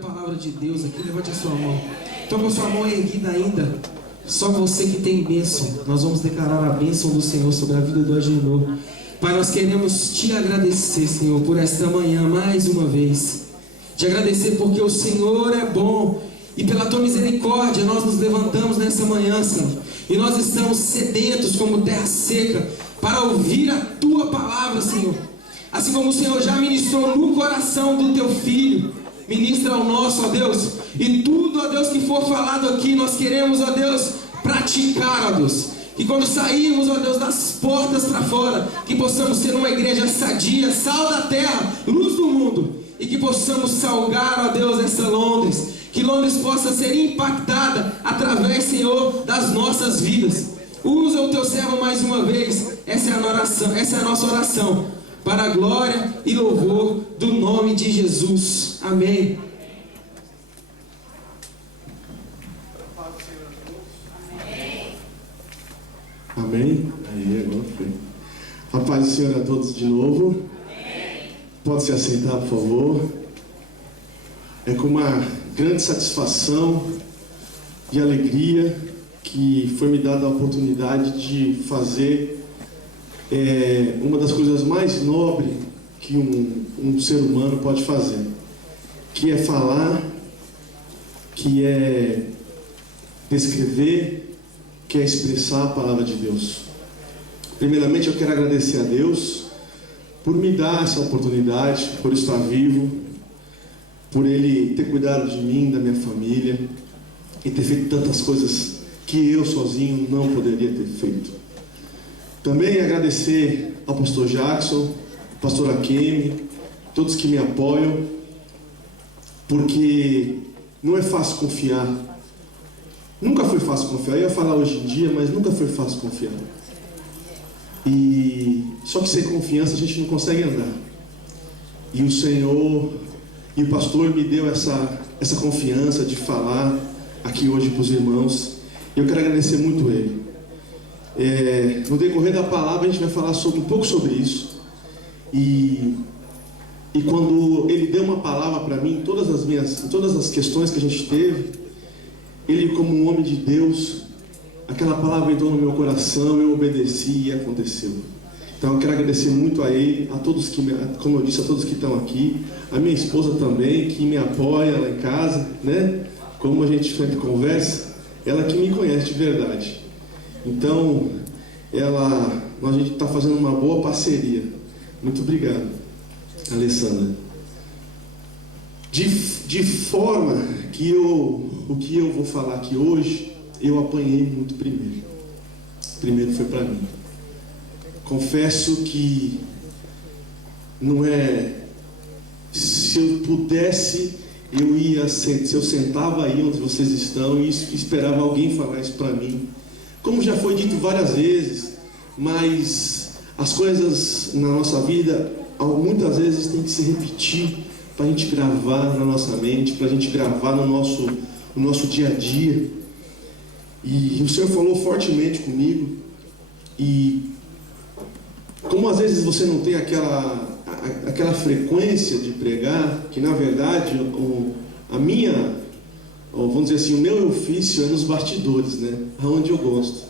palavra de Deus aqui, levante a sua mão. Então, com a sua mão erguida ainda, só você que tem bênção. Nós vamos declarar a bênção do Senhor sobre a vida do Agenor. Pai, nós queremos te agradecer, Senhor, por esta manhã mais uma vez. Te agradecer porque o Senhor é bom e pela tua misericórdia nós nos levantamos nessa manhã, Senhor. E nós estamos sedentos como terra seca para ouvir a tua palavra, Senhor. Assim como o Senhor já ministrou no coração do teu filho, ministra ao nosso, ó Deus. E tudo, ó Deus, que for falado aqui, nós queremos, ó Deus, praticar, ó Deus. E quando sairmos, ó Deus, das portas para fora, que possamos ser uma igreja sadia, sal da terra, luz do mundo. E que possamos salgar, ó Deus, essa Londres. Que Londres possa ser impactada através, Senhor, das nossas vidas. Usa o teu servo mais uma vez. Essa é a nossa oração. Para a glória e louvor do nome de Jesus. Amém. Amém? Aí, agora foi. A paz do Senhor a todos de novo. Amém. Pode se assentar, por favor. É com uma grande satisfação e alegria que foi me dada a oportunidade de fazer uma das coisas mais nobres que um ser humano pode fazer, que é falar, que é descrever, que é expressar a palavra de Deus. Primeiramente, eu quero agradecer a Deus por me dar essa oportunidade, por estar vivo, por Ele ter cuidado de mim, da minha família, e ter feito tantas coisas que eu sozinho não poderia ter feito. Também agradecer ao pastor Jackson, pastora Kemi, todos que me apoiam, porque não é fácil confiar. Nunca foi fácil confiar. Eu ia falar hoje em dia, mas nunca foi fácil confiar. E só que sem confiança a gente não consegue andar. E o Senhor e o pastor me deu essa confiança de falar aqui hoje para os irmãos. Eu quero agradecer muito ele. No decorrer da palavra a gente vai falar um pouco sobre isso. E quando ele deu uma palavra para mim, em todas as questões que a gente teve, ele, como um homem de Deus, aquela palavra entrou no meu coração, eu obedeci e aconteceu. Então eu quero agradecer muito a ele, a todos como eu disse, a todos que estão aqui, a minha esposa também, que me apoia lá em casa, né? Como a gente sempre conversa, ela que me conhece de verdade. Então, a gente está fazendo uma boa parceria. Muito obrigado, Alessandra. De forma que o que eu vou falar aqui hoje, eu apanhei muito primeiro. Primeiro foi para mim. Confesso que não é... Se eu pudesse, se eu sentava aí onde vocês estão e esperava alguém falar isso para mim. Como já foi dito várias vezes, mas as coisas na nossa vida, muitas vezes tem que se repetir para a gente gravar na nossa mente, para a gente gravar no nosso dia a dia. E o Senhor falou fortemente comigo. E como às vezes você não tem aquela frequência de pregar, que na verdade vamos dizer assim, o meu ofício é nos bastidores, né? Aonde eu gosto.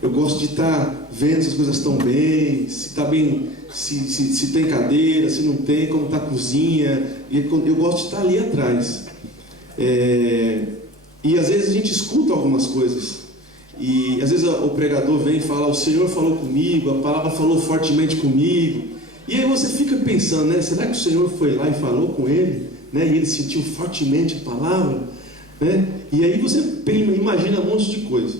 Eu gosto de estar vendo se as coisas estão bem, se está bem, se tem cadeira, se não tem, como está a cozinha. Eu gosto de estar ali atrás. E às vezes a gente escuta algumas coisas. E às vezes o pregador vem e fala: o Senhor falou comigo, a palavra falou fortemente comigo. E aí você fica pensando, né? Será que o Senhor foi lá e falou com ele? Né? E ele sentiu fortemente a palavra? Né? E aí você imagina um monte de coisa.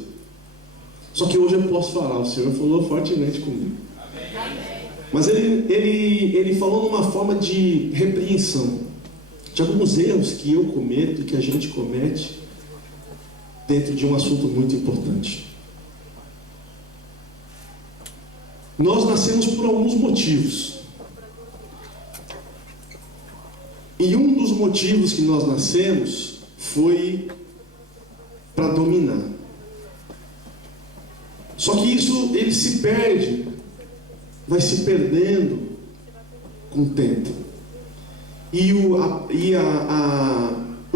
Só que hoje eu posso falar: o Senhor falou fortemente comigo. Mas ele falou numa forma de repreensão de alguns erros que eu cometo e que a gente comete dentro de um assunto muito importante. Nós nascemos por alguns motivos. E um dos motivos que nós nascemos foi para dominar. Só que isso, ele se perde, vai se perdendo com o tempo. e o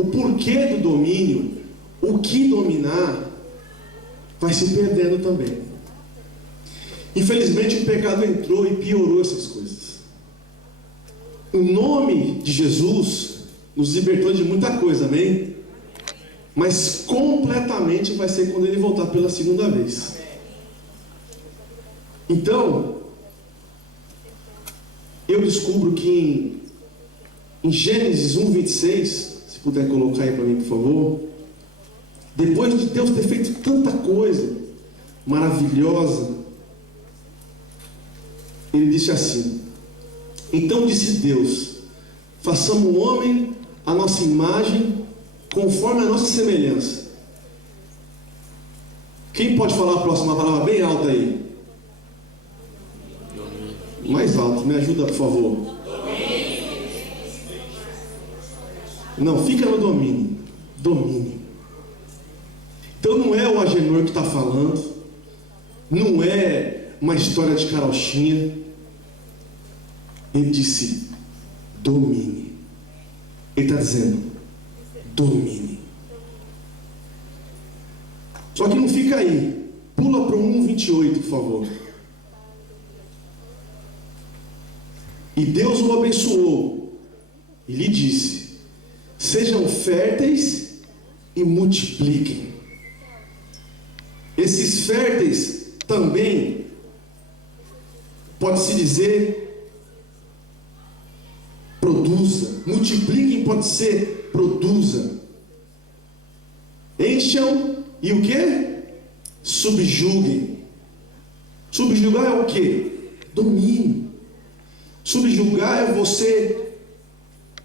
porquê do domínio, o que dominar, vai se perdendo também. Infelizmente o pecado entrou e piorou essas coisas. O nome de Jesus nos libertou de muita coisa, amém? Mas completamente vai ser quando Ele voltar pela segunda vez. Então, eu descubro que em Gênesis 1:26, se puder colocar aí para mim, por favor, depois de Deus ter feito tanta coisa maravilhosa, Ele disse assim: então disse Deus, façamos o homem à nossa imagem, conforme a nossa semelhança. Quem pode falar a próxima palavra bem alta aí? Mais alto, me ajuda por favor. Não, fica no domínio. Domínio. Então não é o Agenor que está falando, não é uma história de carochinha. Ele disse: domine. Ele está dizendo: domine. Só que não fica aí. Pula para o 1:28, por favor. E Deus o abençoou e lhe disse: sejam férteis e multipliquem. Esses férteis também pode-se dizer produza. Multipliquem pode ser produza. Encham e o que? Subjuguem. Subjugar é o que? Domínio. Subjugar é você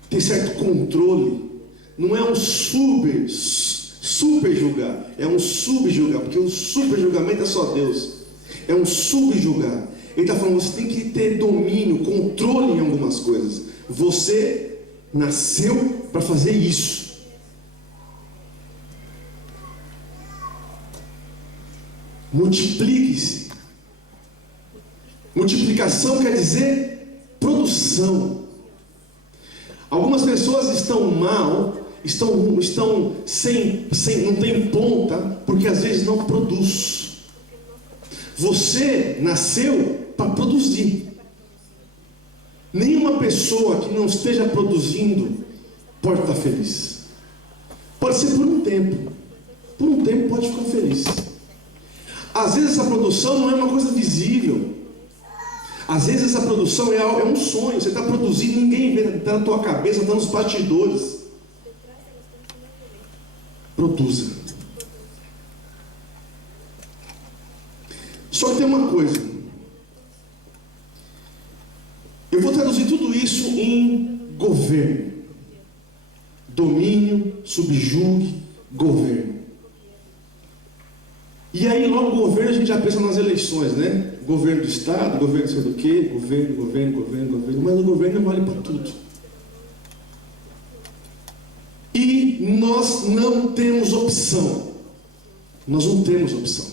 ter certo controle. Não é um superjugar, é um subjugar, porque o superjulgamento é só Deus. É um subjugar. Ele está falando, você tem que ter domínio, controle em algumas coisas. Você nasceu para fazer isso. Multiplique-se. Multiplicação quer dizer produção. Algumas pessoas estão mal, estão sem não tem ponta, porque às vezes não produz. Você nasceu para produzir. Nenhuma pessoa que não esteja produzindo pode estar feliz. Pode ser por um tempo. Por um tempo pode ficar feliz. Às vezes essa produção não é uma coisa visível. Às vezes essa produção é um sonho. Você está produzindo, ninguém vê, está na tua cabeça, está nos bastidores. Produza. Só que tem uma coisa. Eu vou traduzir tudo isso em governo. Domínio, subjugue, governo. E aí logo o governo a gente já pensa nas eleições, né? Governo do Estado, governo não sei do quê, governo, mas o governo vale para tudo. E nós não temos opção. Nós não temos opção.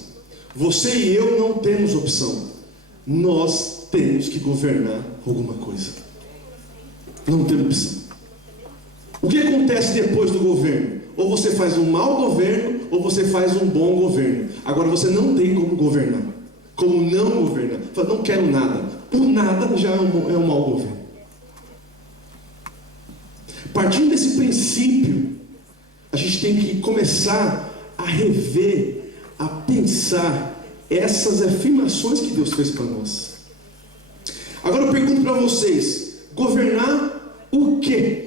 Você e eu não temos opção. Nós temos que governar alguma coisa. Não temos opção. O que acontece depois do governo? Ou você faz um mau governo, ou você faz um bom governo. Agora você não tem como governar. Como não governar. Fala, não quero nada. Por nada já é um mau governo. Partindo desse princípio, a gente tem que começar a rever, a pensar essas afirmações que Deus fez para nós. Agora eu pergunto para vocês: governar o quê?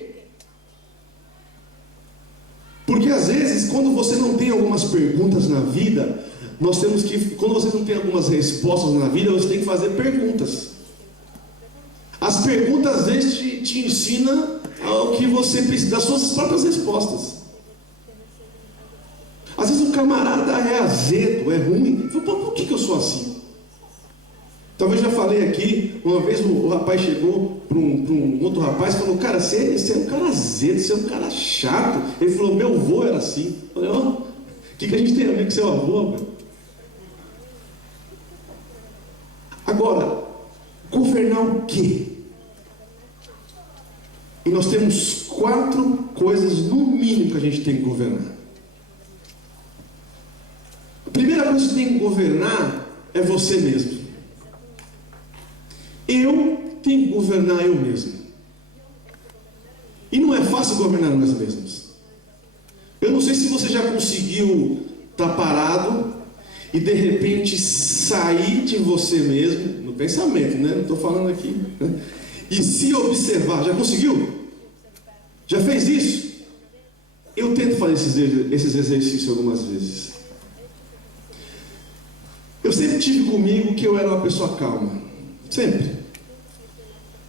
Porque às vezes, quando você não tem algumas perguntas na vida, quando você não tem algumas respostas na vida, você tem que fazer perguntas. As perguntas às vezes te ensinam o que você precisa, das suas próprias respostas. Às vezes o camarada é azedo, é ruim. Por que eu sou assim? Talvez já falei aqui, uma vez o rapaz chegou para um outro rapaz e falou: cara, você é um cara azedo, você é um cara chato. Ele falou: meu avô era assim. Eu falei: ó, o que a gente tem a ver com seu avô, velho? Agora, governar o quê? E nós temos 4 coisas, no mínimo, que a gente tem que governar. A primeira coisa que você tem que governar é você mesmo. Eu tenho que governar eu mesmo. E não é fácil governar nós mesmos. Eu não sei se você já conseguiu estar parado e de repente sair de você mesmo, no pensamento, né? Não estou falando aqui, né? E se observar. Já conseguiu? Já fez isso? Eu tento fazer esses exercícios algumas vezes. Eu sempre tive comigo que eu era uma pessoa calma. Sempre.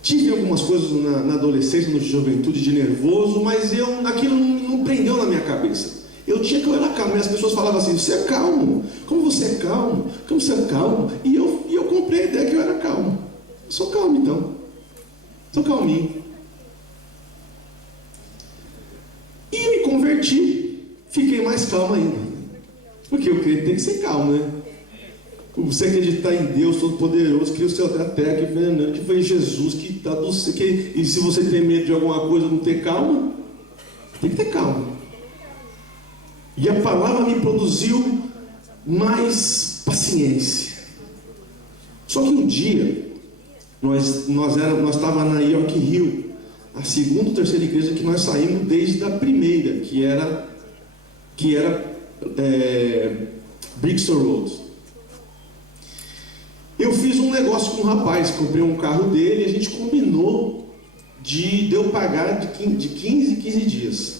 Tive algumas coisas na adolescência, na juventude, de nervoso, mas aquilo não prendeu na minha cabeça. Eu tinha que eu era calmo. E as pessoas falavam assim: você é calmo? Como você é calmo? Como você é calmo? E eu comprei a ideia que eu era calmo. Eu sou calmo, então. Sou calminho. E me converti. Fiquei mais calmo ainda. Porque o crente tem que ser calmo, né? Você acreditar em Deus Todo-Poderoso, que criou o céu e a terra, que foi Jesus, que está do céu. E se você tem medo de alguma coisa, não ter calma, tem que ter calma. E a palavra me produziu mais paciência. Só que um dia, nós estávamos na York Hill, a segunda ou terceira igreja que nós saímos desde a primeira, que era Brixton Road. Eu fiz um negócio com um rapaz, comprei um carro dele e a gente combinou de eu pagar de 15 em 15 dias.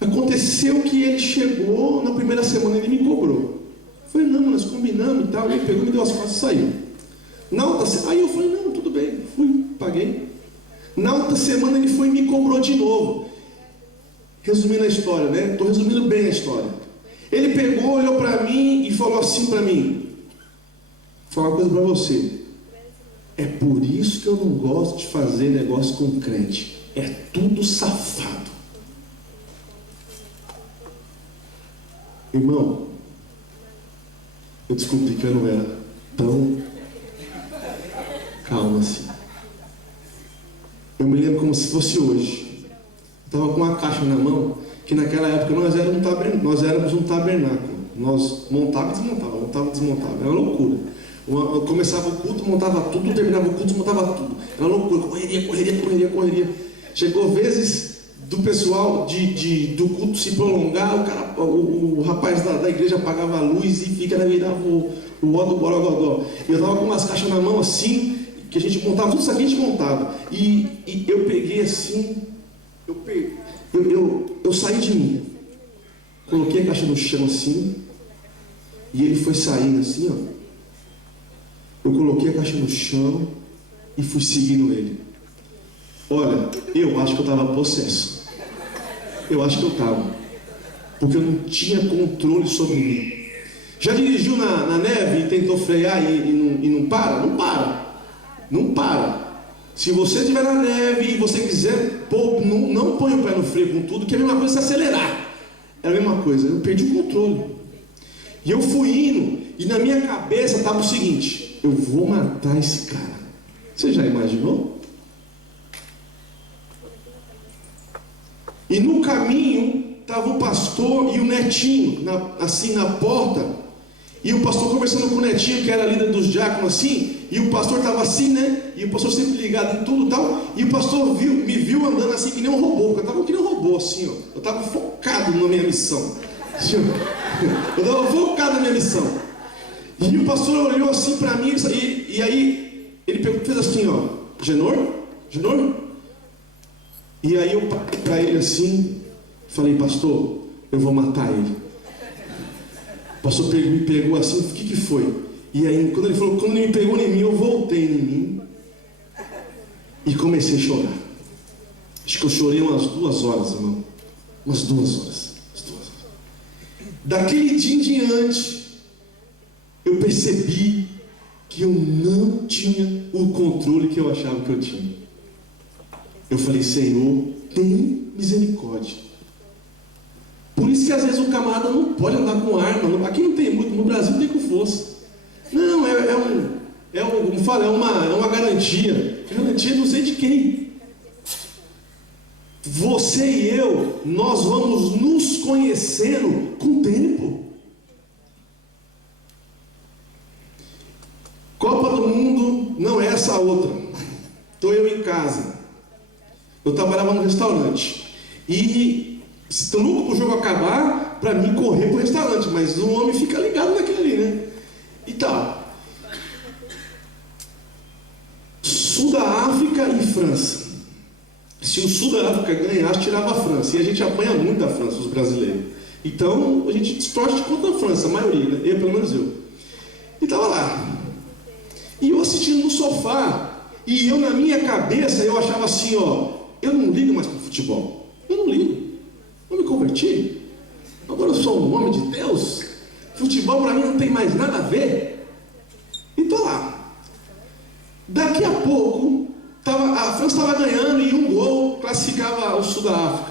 Aconteceu que ele chegou, na primeira semana ele me cobrou. Eu falei: não, nós combinamos e tal. Ele pegou, me deu as costas e saiu. Aí eu falei: não, tudo bem. Fui, paguei. Na outra semana ele foi e me cobrou de novo. Resumindo a história, né? Estou resumindo bem a história. Ele pegou, olhou para mim e falou assim para mim: vou falar uma coisa para você. É por isso que eu não gosto de fazer negócio com crente. É tudo safado. Irmão, eu descobri que eu não era tão calmo assim. Eu me lembro como se fosse hoje. Eu estava com uma caixa na mão, que naquela época nós éramos um tabernáculo. Nós montava e desmontava. Era uma loucura. Eu começava o culto, montava tudo, terminava o culto, montava tudo. Era uma loucura, correria. Chegou vezes do pessoal do culto se prolongar, o rapaz da igreja apagava a luz e virava o ó do borogodó. Eu estava com umas caixas na mão assim, que a gente montava, tudo isso aqui a gente montava. E eu peguei assim, eu saí de mim, coloquei a caixa no chão assim, e ele foi saindo assim, ó. Eu coloquei a caixa no chão e fui seguindo ele. Olha, eu acho que eu estava possesso. Eu acho que eu estava. Porque eu não tinha controle sobre mim. Já dirigiu na neve e tentou frear e não para? Não para. Não para. Se você estiver na neve e você quiser, não põe o pé no freio com tudo, que é a mesma coisa se acelerar. É a mesma coisa. Eu perdi o controle. E eu fui indo, e na minha cabeça estava o seguinte: eu vou matar esse cara. Você já imaginou? E no caminho estava o pastor e o netinho, assim na porta. E o pastor conversando com o netinho, que era líder dos diáconos, assim. E o pastor estava assim, né? E o pastor sempre ligado em tudo e tal. E o pastor me viu andando assim que nem um robô. Porque eu estava que nem um robô, assim, ó. Eu estava focado na minha missão. Eu estava focado na minha missão. E o pastor olhou assim para mim e aí ele fez assim, ó: Genor? E aí eu parei para ele assim, falei: pastor, eu vou matar ele. O pastor me pegou assim: o que foi? E aí quando ele me pegou em mim, eu voltei em mim e comecei a chorar. Acho que eu chorei umas 2 horas, irmão. Umas 2 horas. Daquele dia em diante, eu percebi que eu não tinha o controle que eu achava que eu tinha. Eu falei: Senhor, tem misericórdia. Por isso que às vezes o camarada não pode andar com arma. Aqui não tem muito, no Brasil tem com força. Não, como fala, é uma garantia. Garantia não sei de quem. você e eu, nós vamos nos conhecendo com o tempo. Copa do Mundo não é essa outra. Estou eu em casa. Eu trabalhava no restaurante. E estou louco para o jogo acabar, para mim correr para o restaurante. Mas o homem fica ligado naquilo ali, né? E tal. Sul da África e França. Se o Sul da África ganhasse, tirava a França. E a gente apanha muito da França, os brasileiros. Então a gente torce contra a França, a maioria, né? Eu, pelo menos eu. E estava lá. E eu assistindo no sofá. E eu, na minha cabeça, eu achava assim, ó, eu não ligo mais para o futebol. Eu não ligo. Eu me converti. Agora eu sou um homem de Deus. Futebol para mim não tem mais nada a ver. E tô lá. Daqui a pouco, a França estava ganhando e um gol classificava o Sul da África.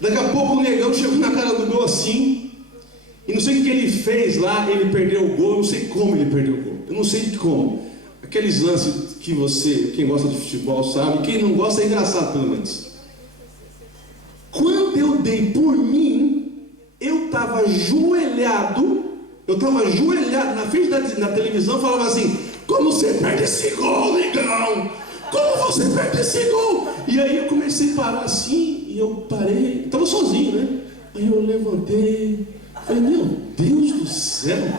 Daqui a pouco o negão chegou na cara do gol assim. E não sei o que ele fez lá, ele perdeu o gol. Eu não sei como ele perdeu o gol. Eu não sei como. Aqueles lances que você, quem gosta de futebol sabe, quem não gosta é engraçado pelo menos. Quando eu dei por mim, eu estava ajoelhado na frente da televisão, falava assim, como você perde esse gol, negão? Como você perde esse gol? E aí eu comecei a parar assim, e eu parei, estava sozinho, né? Aí eu levantei, falei, meu Deus do céu,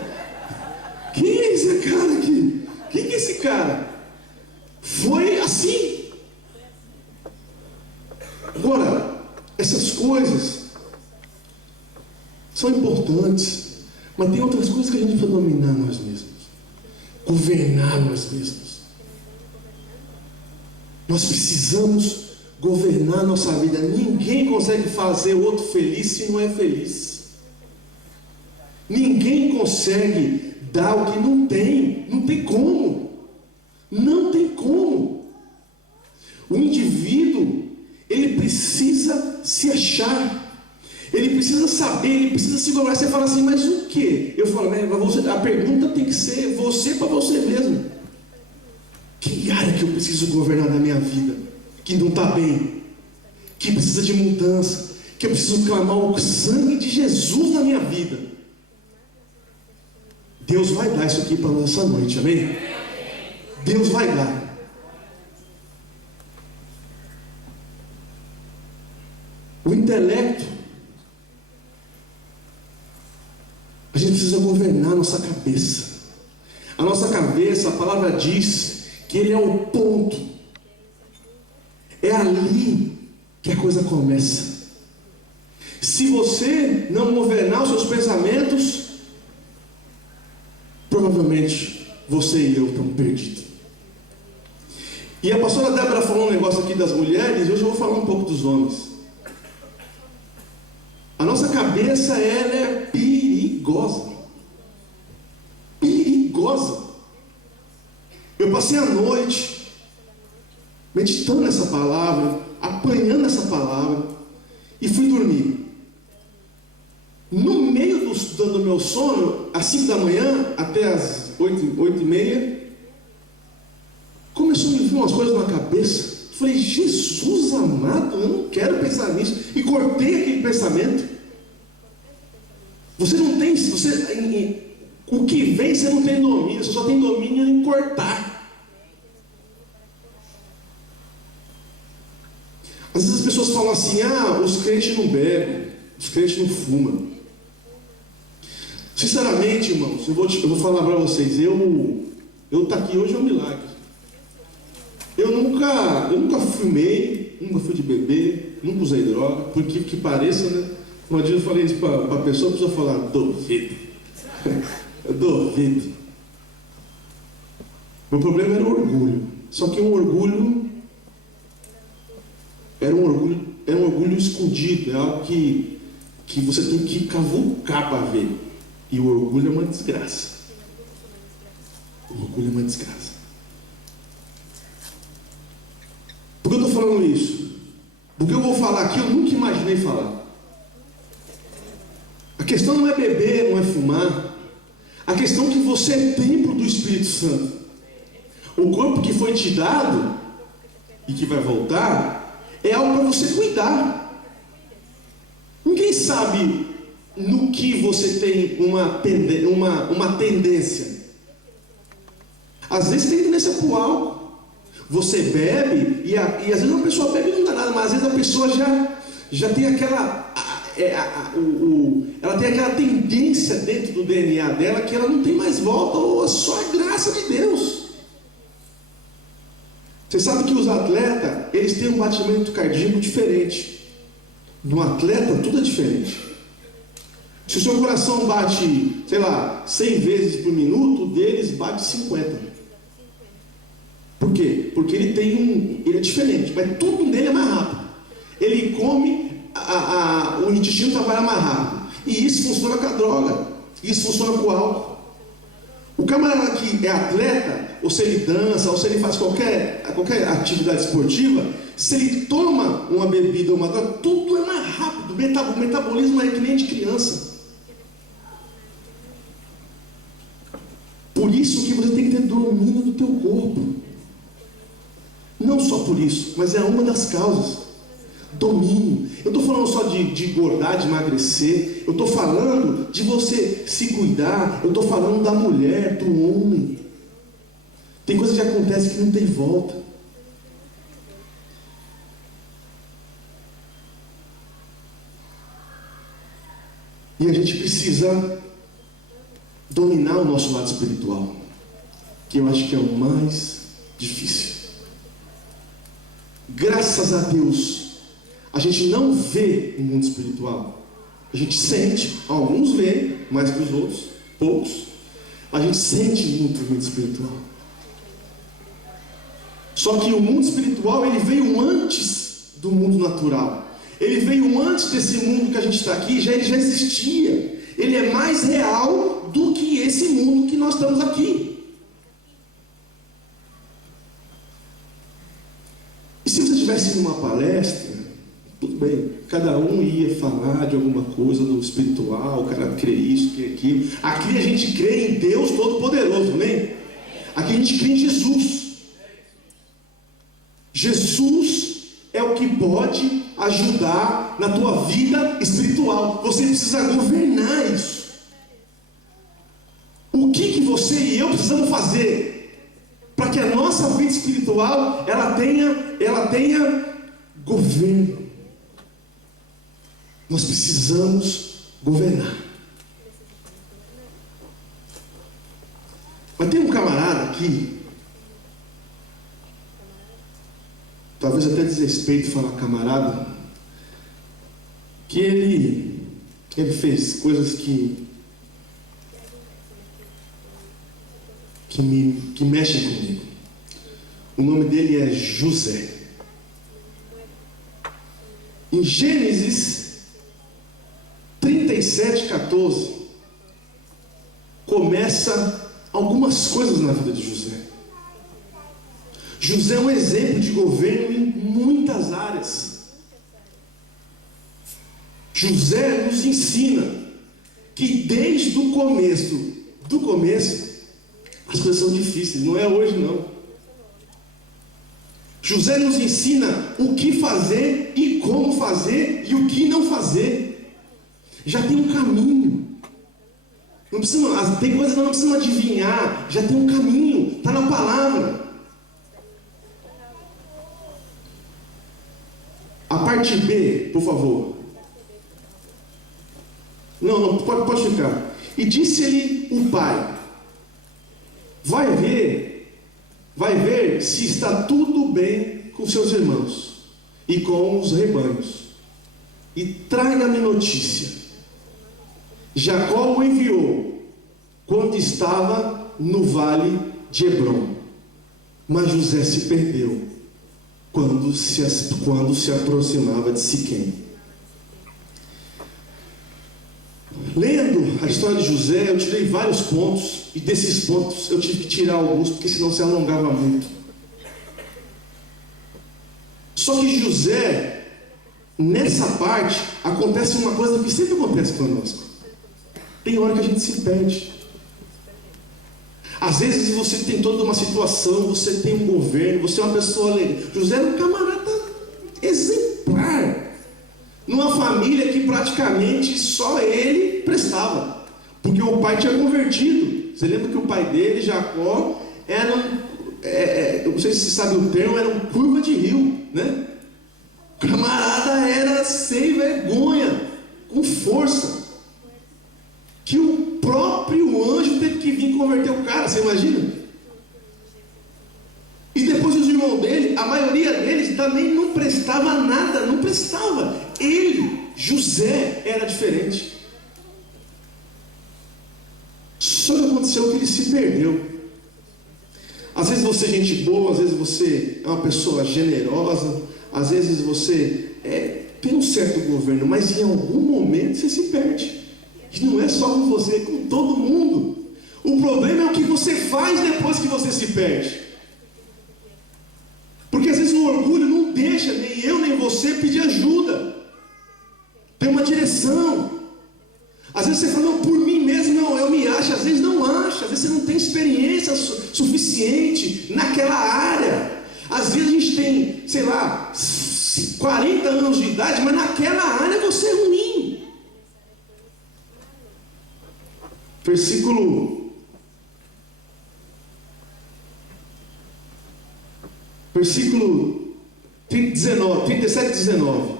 quem é esse cara aqui? Quem é esse cara? Foi assim. Agora, essas coisas são importantes, mas tem outras coisas que a gente precisa dominar nós mesmos, governar nós mesmos. Nós precisamos governar a nossa vida. Ninguém consegue fazer o outro feliz se não é feliz. Ninguém consegue dar o que não tem. Não tem como. Não tem como. O indivíduo, ele precisa se achar. Ele precisa saber, ele precisa se governar. Você fala assim, mas o quê? Eu falo, a pergunta tem que ser você para você mesmo. Que área que eu preciso governar na minha vida? Que não está bem? Que precisa de mudança? Que eu preciso clamar o sangue de Jesus na minha vida? Deus vai dar isso aqui para nós essa noite, amém? Deus vai dar. O intelecto, a gente precisa governar a nossa cabeça. A nossa cabeça, a palavra diz que ele é o ponto. É ali que a coisa começa. Se você não governar os seus pensamentos, provavelmente você e eu estamos perdidos. E a pastora Débora falou um negócio aqui das mulheres, hoje eu vou falar um pouco dos homens. A nossa cabeça, ela é perigosa. Perigosa. Eu passei a noite meditando nessa palavra, apanhando essa palavra, e fui dormir. No meio do meu sono, às 5 da manhã, até às 8h30, começou a me vir umas coisas na cabeça. Falei, Jesus amado, eu não quero pensar nisso. E cortei aquele pensamento. Você não tem, o que vem você não tem domínio, você só tem domínio em cortar. Às vezes as pessoas falam assim, os crentes não bebem, os crentes não fumam. Sinceramente, irmãos, eu vou falar para vocês, eu estar aqui hoje é um milagre. Eu nunca fumei, nunca fui de beber, nunca usei droga, por que pareça, né? Um dia eu falei isso para a pessoa falar, duvido. Eu duvido. Meu problema era o orgulho. Só que era um orgulho escondido, é algo que você tem que cavucar para ver. E o orgulho é uma desgraça. O orgulho é uma desgraça. Por que eu estou falando isso? Porque eu vou falar aqui, eu nunca imaginei falar. A questão não é beber, não é fumar. A questão é que você é templo do Espírito Santo. O corpo que foi te dado e que vai voltar é algo para você cuidar. Ninguém sabe no que você tem uma tendência. Às vezes tem tendência para o álcool. Você bebe e às vezes uma pessoa bebe e não dá nada, mas às vezes a pessoa já tem aquela ela tem aquela tendência dentro do DNA dela que ela não tem mais volta, ou é só a graça de Deus. Você sabe que os atletas, eles têm um batimento cardíaco diferente. No atleta tudo é diferente. Se o seu coração bate, sei lá, 100 vezes por minuto, o deles bate 50. Por quê? Porque ele é diferente, mas tudo dele é mais rápido. Ele come, o intestino trabalha mais rápido. E isso funciona com a droga, isso funciona com o álcool. O camarada que é atleta, ou se ele dança, ou se ele faz qualquer atividade esportiva, se ele toma uma bebida ou uma droga, tudo é mais rápido. O metabolismo é que nem de criança. Por isso que você tem que ter domínio do teu corpo. Não só por isso, mas é uma das causas. Domínio. Eu estou falando só de engordar, de emagrecer. Eu estou falando de você se cuidar. Eu estou falando da mulher, do homem. Tem coisa que acontece que não tem volta. E a gente precisa dominar o nosso lado espiritual, que eu acho que é o mais difícil. Graças a Deus, a gente não vê o mundo espiritual. A gente sente, alguns veem, mais que os outros, poucos. A gente sente muito o mundo espiritual. Só que o mundo espiritual, ele veio antes do mundo natural. Ele veio antes desse mundo que a gente está aqui, ele já existia. Ele é mais real do que esse mundo que nós estamos aqui. E se você estivesse numa palestra, tudo bem, cada um ia falar de alguma coisa do espiritual, o cara crê isso, crê aquilo. Aqui a gente crê em Deus Todo-Poderoso, amém? Aqui a gente crê em Jesus. Jesus é o que pode ajudar na tua vida espiritual. Você precisa governar isso. O que você e eu precisamos fazer para que a nossa vida espiritual ela tenha governo? Nós precisamos governar. Mas tem um camarada aqui, talvez até desrespeito falar camarada, que ele fez coisas que mexem comigo. O nome dele é José. Em Gênesis 37:14 começa algumas coisas na vida de José. José é um exemplo de governo em muitas áreas. José nos ensina que desde o começo, as coisas são difíceis, não é hoje não. José nos ensina o que fazer e como fazer e o que não fazer. Já tem um caminho. Não precisa, tem coisas que não precisam adivinhar, já tem um caminho, está na palavra. A parte B, por favor. Não, pode ficar. E disse-lhe o pai: vai ver se está tudo bem com seus irmãos e com os rebanhos, e traga-me notícia. Jacó o enviou quando estava no vale de Hebrom, mas José se perdeu quando se aproximava de Siquém. Lendo a história de José, eu tirei vários pontos, e desses pontos eu tive que tirar alguns, porque senão se alongava muito. Só que José, nessa parte, acontece uma coisa que sempre acontece conosco. Tem hora que a gente se perde. Às vezes você tem toda uma situação, você tem um governo, você é uma pessoa legal. José era um camarada exemplar. família que praticamente só ele prestava, porque o pai tinha convertido. Você lembra que o pai dele, Jacó, eu não sei se você sabe o termo, era um curva de rio, né? O camarada era sem vergonha, com força, que o próprio anjo teve que vir converter o cara, você imagina? E depois os irmãos dele, a maioria deles também não prestava nada, não prestava. Ele, José, era diferente. Só que aconteceu que ele se perdeu. Às vezes você é gente boa, às vezes você é uma pessoa generosa, às vezes você tem um certo governo, mas em algum momento você se perde. E não é só com você, é com todo mundo. O problema é o que você faz depois que você se perde. Porque às vezes o orgulho não deixa nem eu nem você pedir ajuda. Tem uma direção. Às vezes você fala, não, por mim mesmo não, eu me acho. Às vezes não acha, às vezes você não tem experiência suficiente naquela área. Às vezes a gente tem, sei lá, 40 anos de idade, mas naquela área você é ruim. Versículo 37 e 19.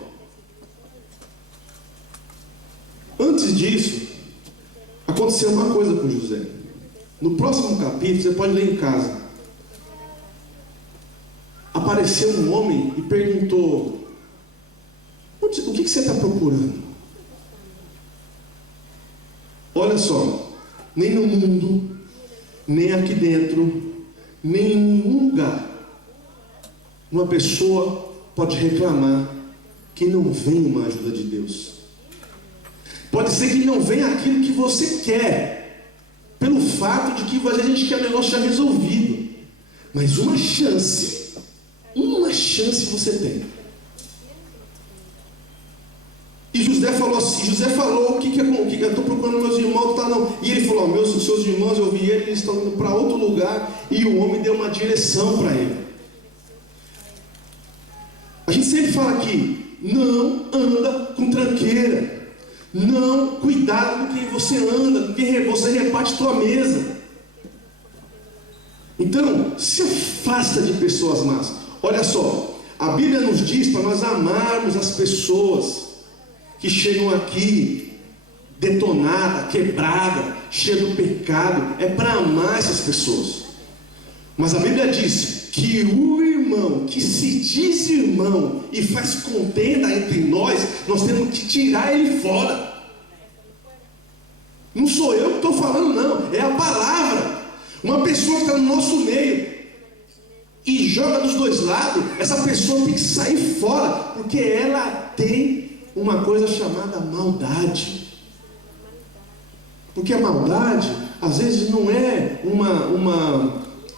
Antes disso, aconteceu uma coisa com José. No próximo capítulo, você pode ler em casa. Apareceu um homem e perguntou: o que você está procurando? Olha só, nem no mundo, nem aqui dentro, nem em nenhum lugar, uma pessoa pode reclamar que não vem uma ajuda de Deus. Pode ser que não venha aquilo que você quer, pelo fato de que às vezes a gente quer o negócio já resolvido, mas uma chance você tem. E José falou assim, o que eu estou procurando meus irmãos, tá não. E ele falou, os seus irmãos, eu vi eles estão indo para outro lugar, e o homem deu uma direção para ele. A gente sempre fala aqui, não anda com tranqueira. Não, cuidado com quem você anda, com quem você reparte tua mesa. Então, se afasta de pessoas más. Olha só, a Bíblia nos diz para nós amarmos as pessoas que chegam aqui detonada, quebrada, cheia do pecado. É para amar essas pessoas. Mas a Bíblia diz que o irmão que se diz irmão e faz contenda entre nós temos que tirar ele fora. Não sou eu que estou falando, não, é a palavra. Uma pessoa que está no nosso meio e joga dos dois lados, essa pessoa tem que sair fora, porque ela tem uma coisa chamada maldade. Porque a maldade às vezes não é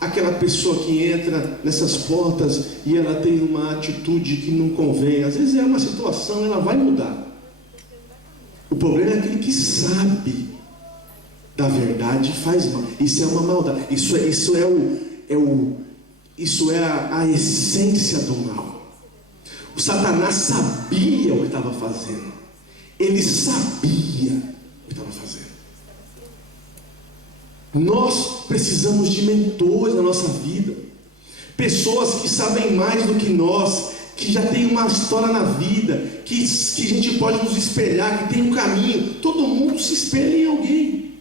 aquela pessoa que entra nessas portas e ela tem uma atitude que não convém. Às vezes é uma situação, ela vai mudar. O problema é aquele que sabe da verdade e faz mal. Isso é uma maldade. Isso é a essência do mal. O Satanás sabia o que estava fazendo. Ele sabia o que estava fazendo. Nós precisamos de mentores na nossa vida, pessoas que sabem mais do que nós, que já tem uma história na vida, que a gente pode nos espelhar, que tem um caminho. Todo mundo se espelha em alguém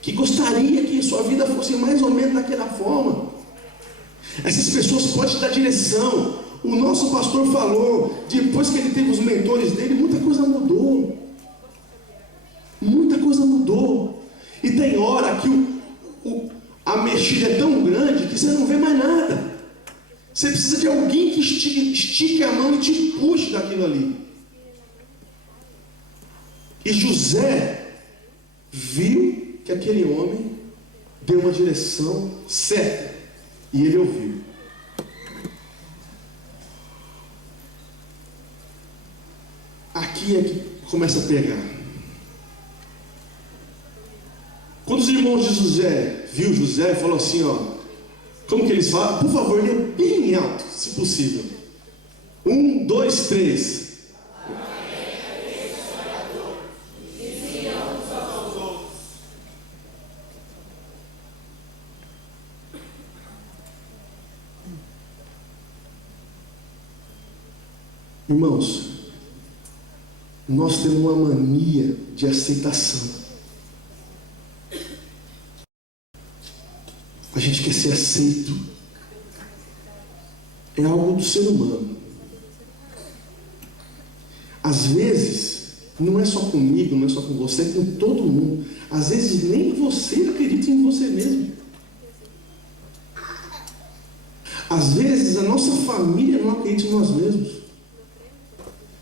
que gostaria que a sua vida fosse mais ou menos daquela forma. Essas pessoas podem te dar direção. O nosso pastor falou, depois que ele teve os mentores dele, muita coisa mudou. Muita coisa mudou. E tem hora que a mexida é tão grande que você não vê mais nada. Você precisa de alguém que estique a mão e te puxe daquilo ali. E José viu que aquele homem deu uma direção certa. E ele ouviu. Aqui é que começa a pegar. Quando os irmãos de José viu José, falou assim, como que eles falam? Por favor, lê bem alto, se possível. 1, 2, 3. Irmãos, nós temos uma mania de aceitação. A gente quer ser aceito. É algo do ser humano. Às vezes, não é só comigo, não é só com você, é com todo mundo. Às vezes nem você acredita em você mesmo. Às vezes a nossa família não acredita em nós mesmos.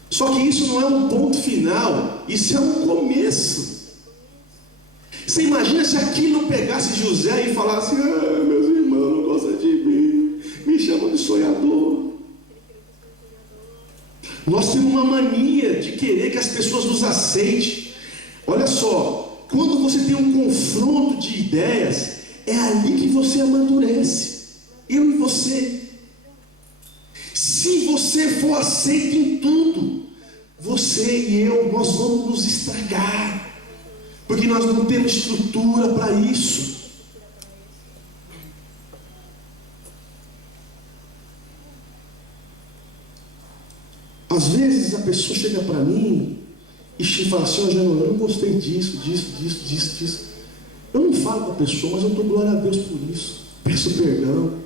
Só que isso não é um ponto final, isso é um começo. Você imagina se aquilo pegasse José e falasse: meus irmãos não gostam de mim, me chamam de sonhador. Nós temos uma mania de querer que as pessoas nos aceitem. Olha só, quando você tem um confronto de ideias, é ali que você amadurece. Eu e você. Se você for aceito em tudo, você e eu, nós vamos nos estragar, porque nós não temos estrutura para isso. Às vezes a pessoa chega para mim e fala assim: Janô, eu não gostei disso. Eu não falo para a pessoa, mas eu dou glória a Deus por isso. Peço perdão.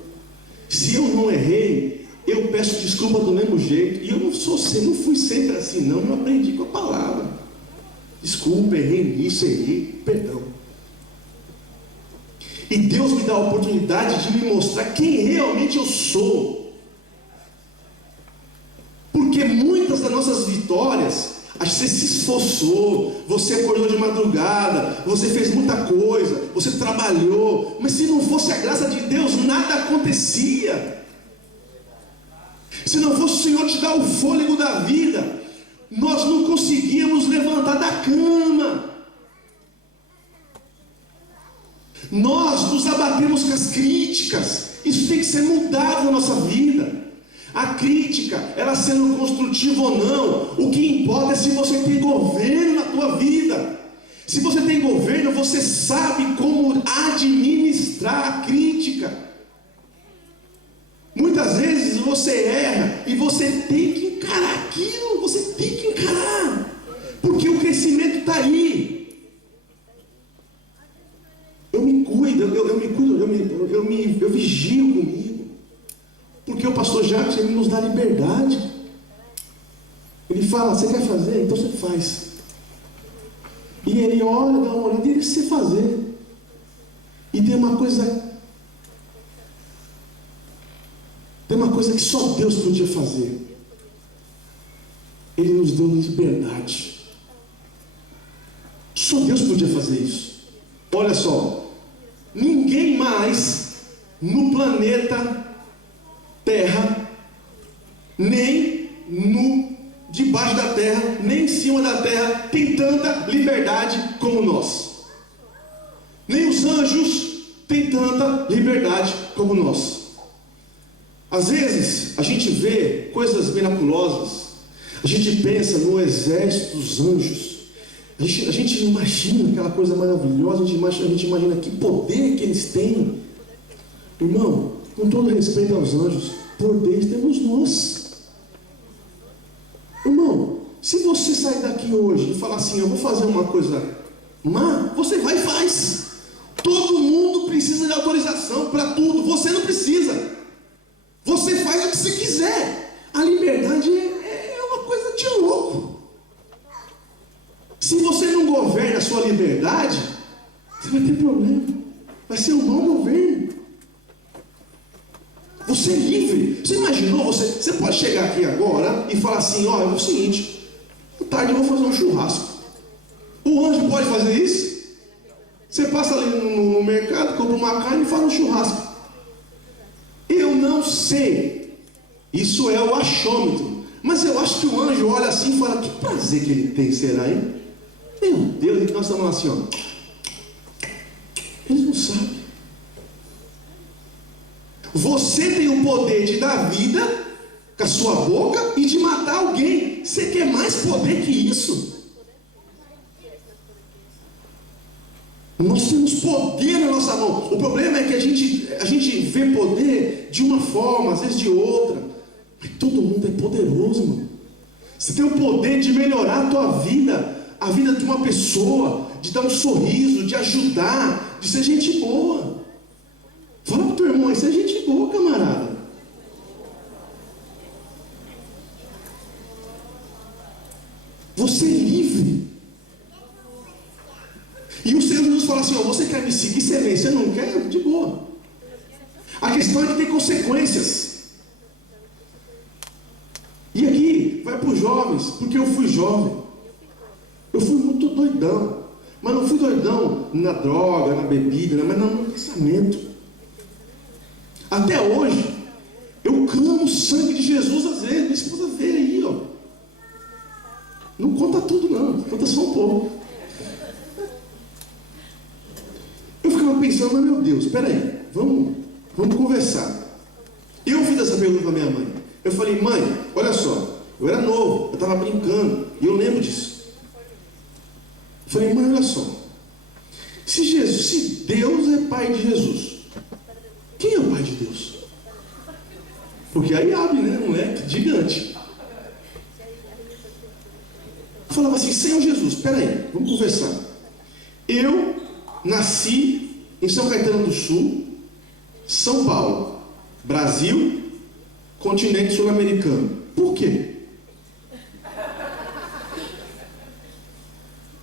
Se eu não errei, eu peço desculpa do mesmo jeito. E eu não fui sempre assim, não. Eu aprendi com a palavra. Desculpa, errei nisso, errei, perdão. E Deus me dá a oportunidade de me mostrar quem realmente eu sou. Porque muitas das nossas vitórias, você se esforçou, você acordou de madrugada, você fez muita coisa, você trabalhou, mas se não fosse a graça de Deus, nada acontecia. Se não fosse o Senhor te dar o fôlego da vida, nós não conseguíamos levantar da cama. Nós nos abatemos com as críticas. Isso tem que ser mudado na nossa vida. A crítica, ela sendo construtiva ou não, o que importa é se você tem governo na tua vida. Se você tem governo, você sabe como administrar a crítica. Muitas vezes você erra e você tem que encarar aquilo, você tem que encarar, porque o crescimento está aí. Eu me cuido, eu vigio comigo, porque o pastor Jacques, ele nos dá liberdade. Ele fala: você quer fazer? Então você faz. E ele olha, dá uma olhada e ele se fazer. E tem uma coisa que só Deus podia fazer. Ele nos deu liberdade. Só Deus podia fazer isso. Olha só, ninguém mais no planeta Terra, nem debaixo da terra, nem em cima da terra, tem tanta liberdade como nós. Nem os anjos têm tanta liberdade como nós. Às vezes a gente vê coisas miraculosas, a gente pensa no exército dos anjos, a gente imagina aquela coisa maravilhosa, a gente imagina que poder que eles têm. Irmão, com todo respeito aos anjos, poderes temos nós. Irmão, se você sair daqui hoje e falar assim: eu vou fazer uma coisa má, você vai e faz. Todo mundo precisa de autorização para tudo, você não precisa. Você faz o que você quiser. A liberdade é uma coisa de louco. Se você não governa a sua liberdade, você vai ter problema. Vai ser um mau governo. Você é livre. Você imaginou? Você pode chegar aqui agora e falar assim: ó, é o seguinte, à tarde eu vou fazer um churrasco. O anjo pode fazer isso? Você passa ali no mercado, compra uma carne e faz um churrasco. Eu não sei. Isso é o achômetro. Mas eu acho que o anjo olha assim e fala: que prazer que ele tem, será, hein? Meu Deus, e nós estamos assim, ó. Eles não sabem. Você tem o poder de dar vida com a sua boca e de matar alguém. Você quer mais poder que isso? Nós temos poder na nossa mão. O problema é que a gente vê poder de uma forma, às vezes de outra. Mas todo mundo é poderoso, mano. Você tem o poder de melhorar a tua vida, a vida de uma pessoa, de dar um sorriso, de ajudar, de ser gente boa. Fala pro teu irmão, isso é gente boa, camarada. Você é livre. E o Senhor Jesus fala assim, ó, você quer me seguir, você vem. Você não quer? De boa. A questão é que tem consequências. E aqui vai para os jovens, porque eu fui jovem. Eu fui muito doidão. Mas não fui doidão na droga, na bebida, mas no pensamento. Até hoje, eu clamo o sangue de Jesus às vezes. Minha esposa vê aí, ó. Não conta tudo não, conta só um pouco. Eu ficava pensando, mas meu Deus, espera aí, vamos conversar. Eu fiz essa pergunta para minha mãe. Eu falei, mãe, olha só, eu era novo, eu estava brincando, e eu lembro disso. Eu falei, mãe, olha só, se Deus é pai de Jesus, quem é o pai de Deus? Porque aí abre, né, um leque gigante. Eu falava assim, Senhor Jesus, espera aí, vamos conversar. Eu nasci em São Caetano do Sul, São Paulo, Brasil, continente sul-americano. Por quê?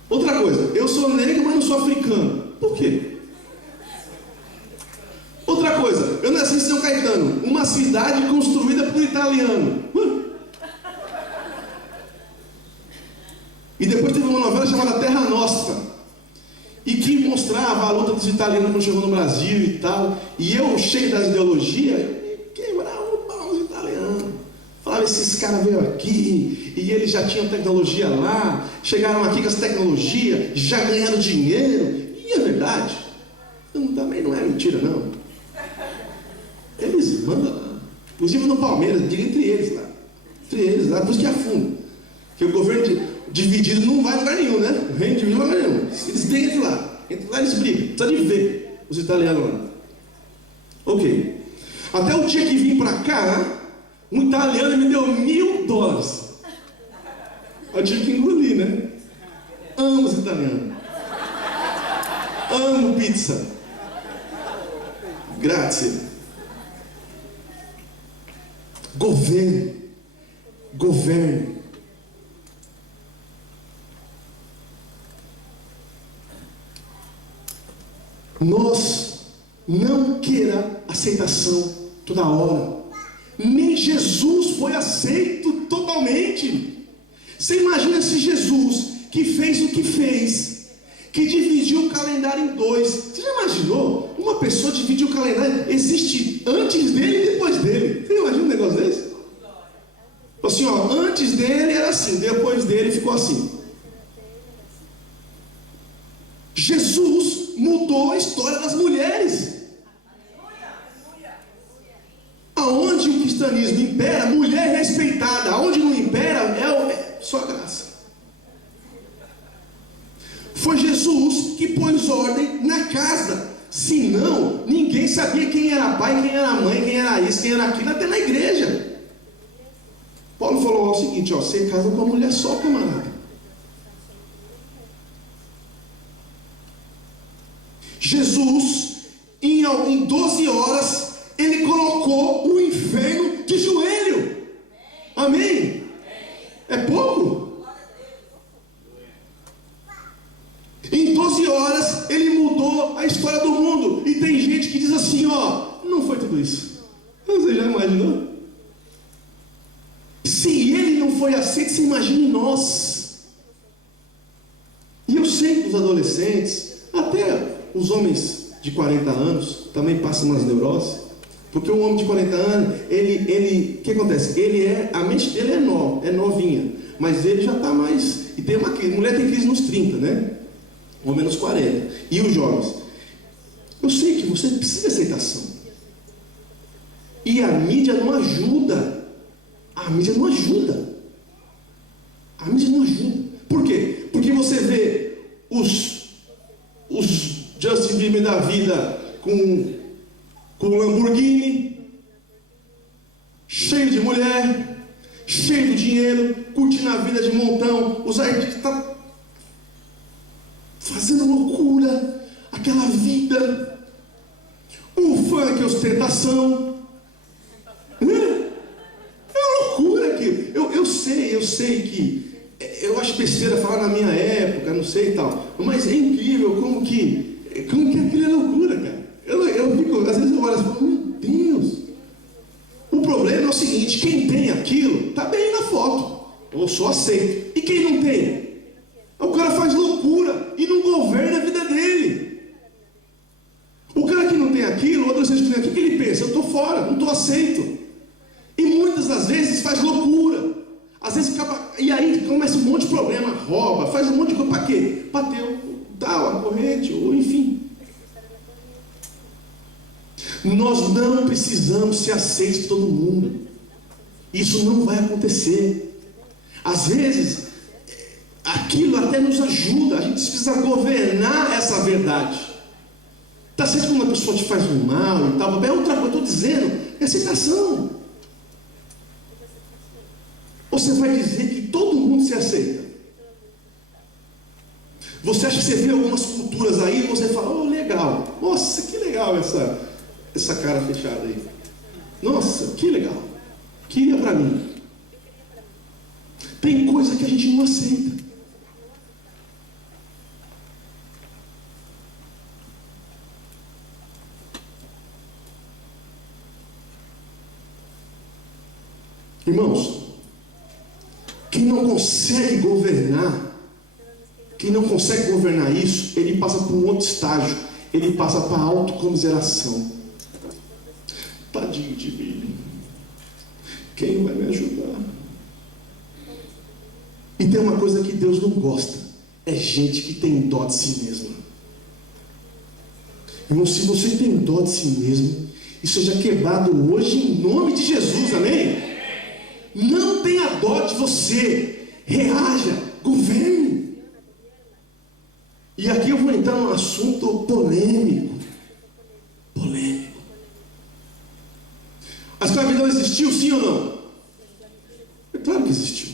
Outra coisa, eu sou negro, mas não sou africano. Por quê? Outra coisa, eu nasci em São Caetano, uma cidade construída por italiano. E depois teve uma novela chamada Terra Nostra, e que mostrava a luta dos italianos quando chegou no Brasil e tal. E eu, cheio das ideologias, quebrava o pau dos italianos. Falava, esses caras veio aqui, e eles já tinham tecnologia lá, chegaram aqui com essa tecnologia, já ganharam dinheiro. E é verdade. Também não é mentira, não. Eles mandam lá. Inclusive no Palmeiras, diga entre eles lá. Por isso que afunda. Porque o governo dividido não vai em lugar nenhum, né? O reino dividido não vai em lugar nenhum. Eles têm entre lá eles brigam. Precisa de ver os italianos lá. Ok. Até o dia que vim pra cá, um italiano me deu $1.000. Eu tive que engolir, né? Amo os italianos. Amo pizza. Grazie. Governo. Nós não queira aceitação toda hora. Nem Jesus foi aceito totalmente. Você imagina se Jesus, que fez o que fez, que dividiu o calendário em dois. Você já imaginou? Uma pessoa dividir o calendário, existe antes dele e depois dele. Você imagina um negócio desse? Assim, ó, antes dele era assim, depois dele ficou assim. Jesus mudou a história das mulheres. Aonde o cristianismo impera, mulher é respeitada. Aonde não impera, é só graça. Foi Jesus que pôs ordem na casa. Senão, ninguém sabia quem era pai, quem era mãe, quem era isso, quem era aquilo, até na igreja. Paulo falou o seguinte, ó, você casa com uma mulher só, camarada. Jesus, em 12 horas, ele colocou o inferno de joelho. Amém? É pouco? Em 12 horas, ele mudou a história do mundo. E tem gente que diz assim, ó, não foi tudo isso. Você já imaginou? Se ele não foi aceito, você imagine nós. E eu sei que os adolescentes, até os homens de 40 anos, também passam umas neuroses. Porque o homem de 40 anos, o que acontece? A mente dele é novinha, mas ele já está mais. E tem uma mulher tem crise nos 30, né? Homem nos 40. E os jovens? Eu sei que você precisa de aceitação. E a mídia não ajuda. A mídia não ajuda. Por quê? Porque você vê os Justin Bieber da vida com Lamborghini, cheio de mulher, cheio de dinheiro, curtindo a vida de montão, os artistas fazendo loucura, aquela vida, o funk, ostentação, é loucura aqui. Eu sei que eu acho besteira falar na minha época, não sei e tal, mas é incrível como que aquilo é loucura, cara. Eu fico, às vezes eu olho e falo, meu Deus. O problema é o seguinte: quem tem aquilo está bem na foto, eu só aceito. E quem não tem? O cara faz loucura e não governa a vida dele. O cara que não tem aquilo, o adolescente que não tem aquilo, o que ele pensa? Eu estou fora, não estou aceito. E muitas das vezes faz loucura. Às vezes acaba, e aí começa um monte de problema, rouba, faz um monte de coisa. Para quê? Para ter a corrente, ou enfim. Nós não precisamos ser aceitos por todo mundo. Isso não vai acontecer. Às vezes, aquilo até nos ajuda. A gente precisa governar essa verdade. Está certo quando uma pessoa te faz um mal e tal. É outra coisa, eu estou dizendo, é aceitação. Você vai dizer que todo mundo se aceita? Você acha que você vê algumas culturas aí e você fala, oh, legal, nossa, que legal essa cara fechada aí. Nossa, que legal. Queria para mim. Tem coisa que a gente não aceita. Irmãos, quem não consegue governar isso, ele passa por um outro estágio. Ele passa para a autocomiseração. Tadinho de mim. Quem vai me ajudar? E tem uma coisa que Deus não gosta: é gente que tem dó de si mesma. Irmão, se você tem dó de si mesmo, isso seja quebrado hoje em nome de Jesus, amém? Não tenha dó de você. Reaja, governe. E aqui eu vou entrar num assunto polêmico. A escravidão existiu, sim ou não? É claro que existiu.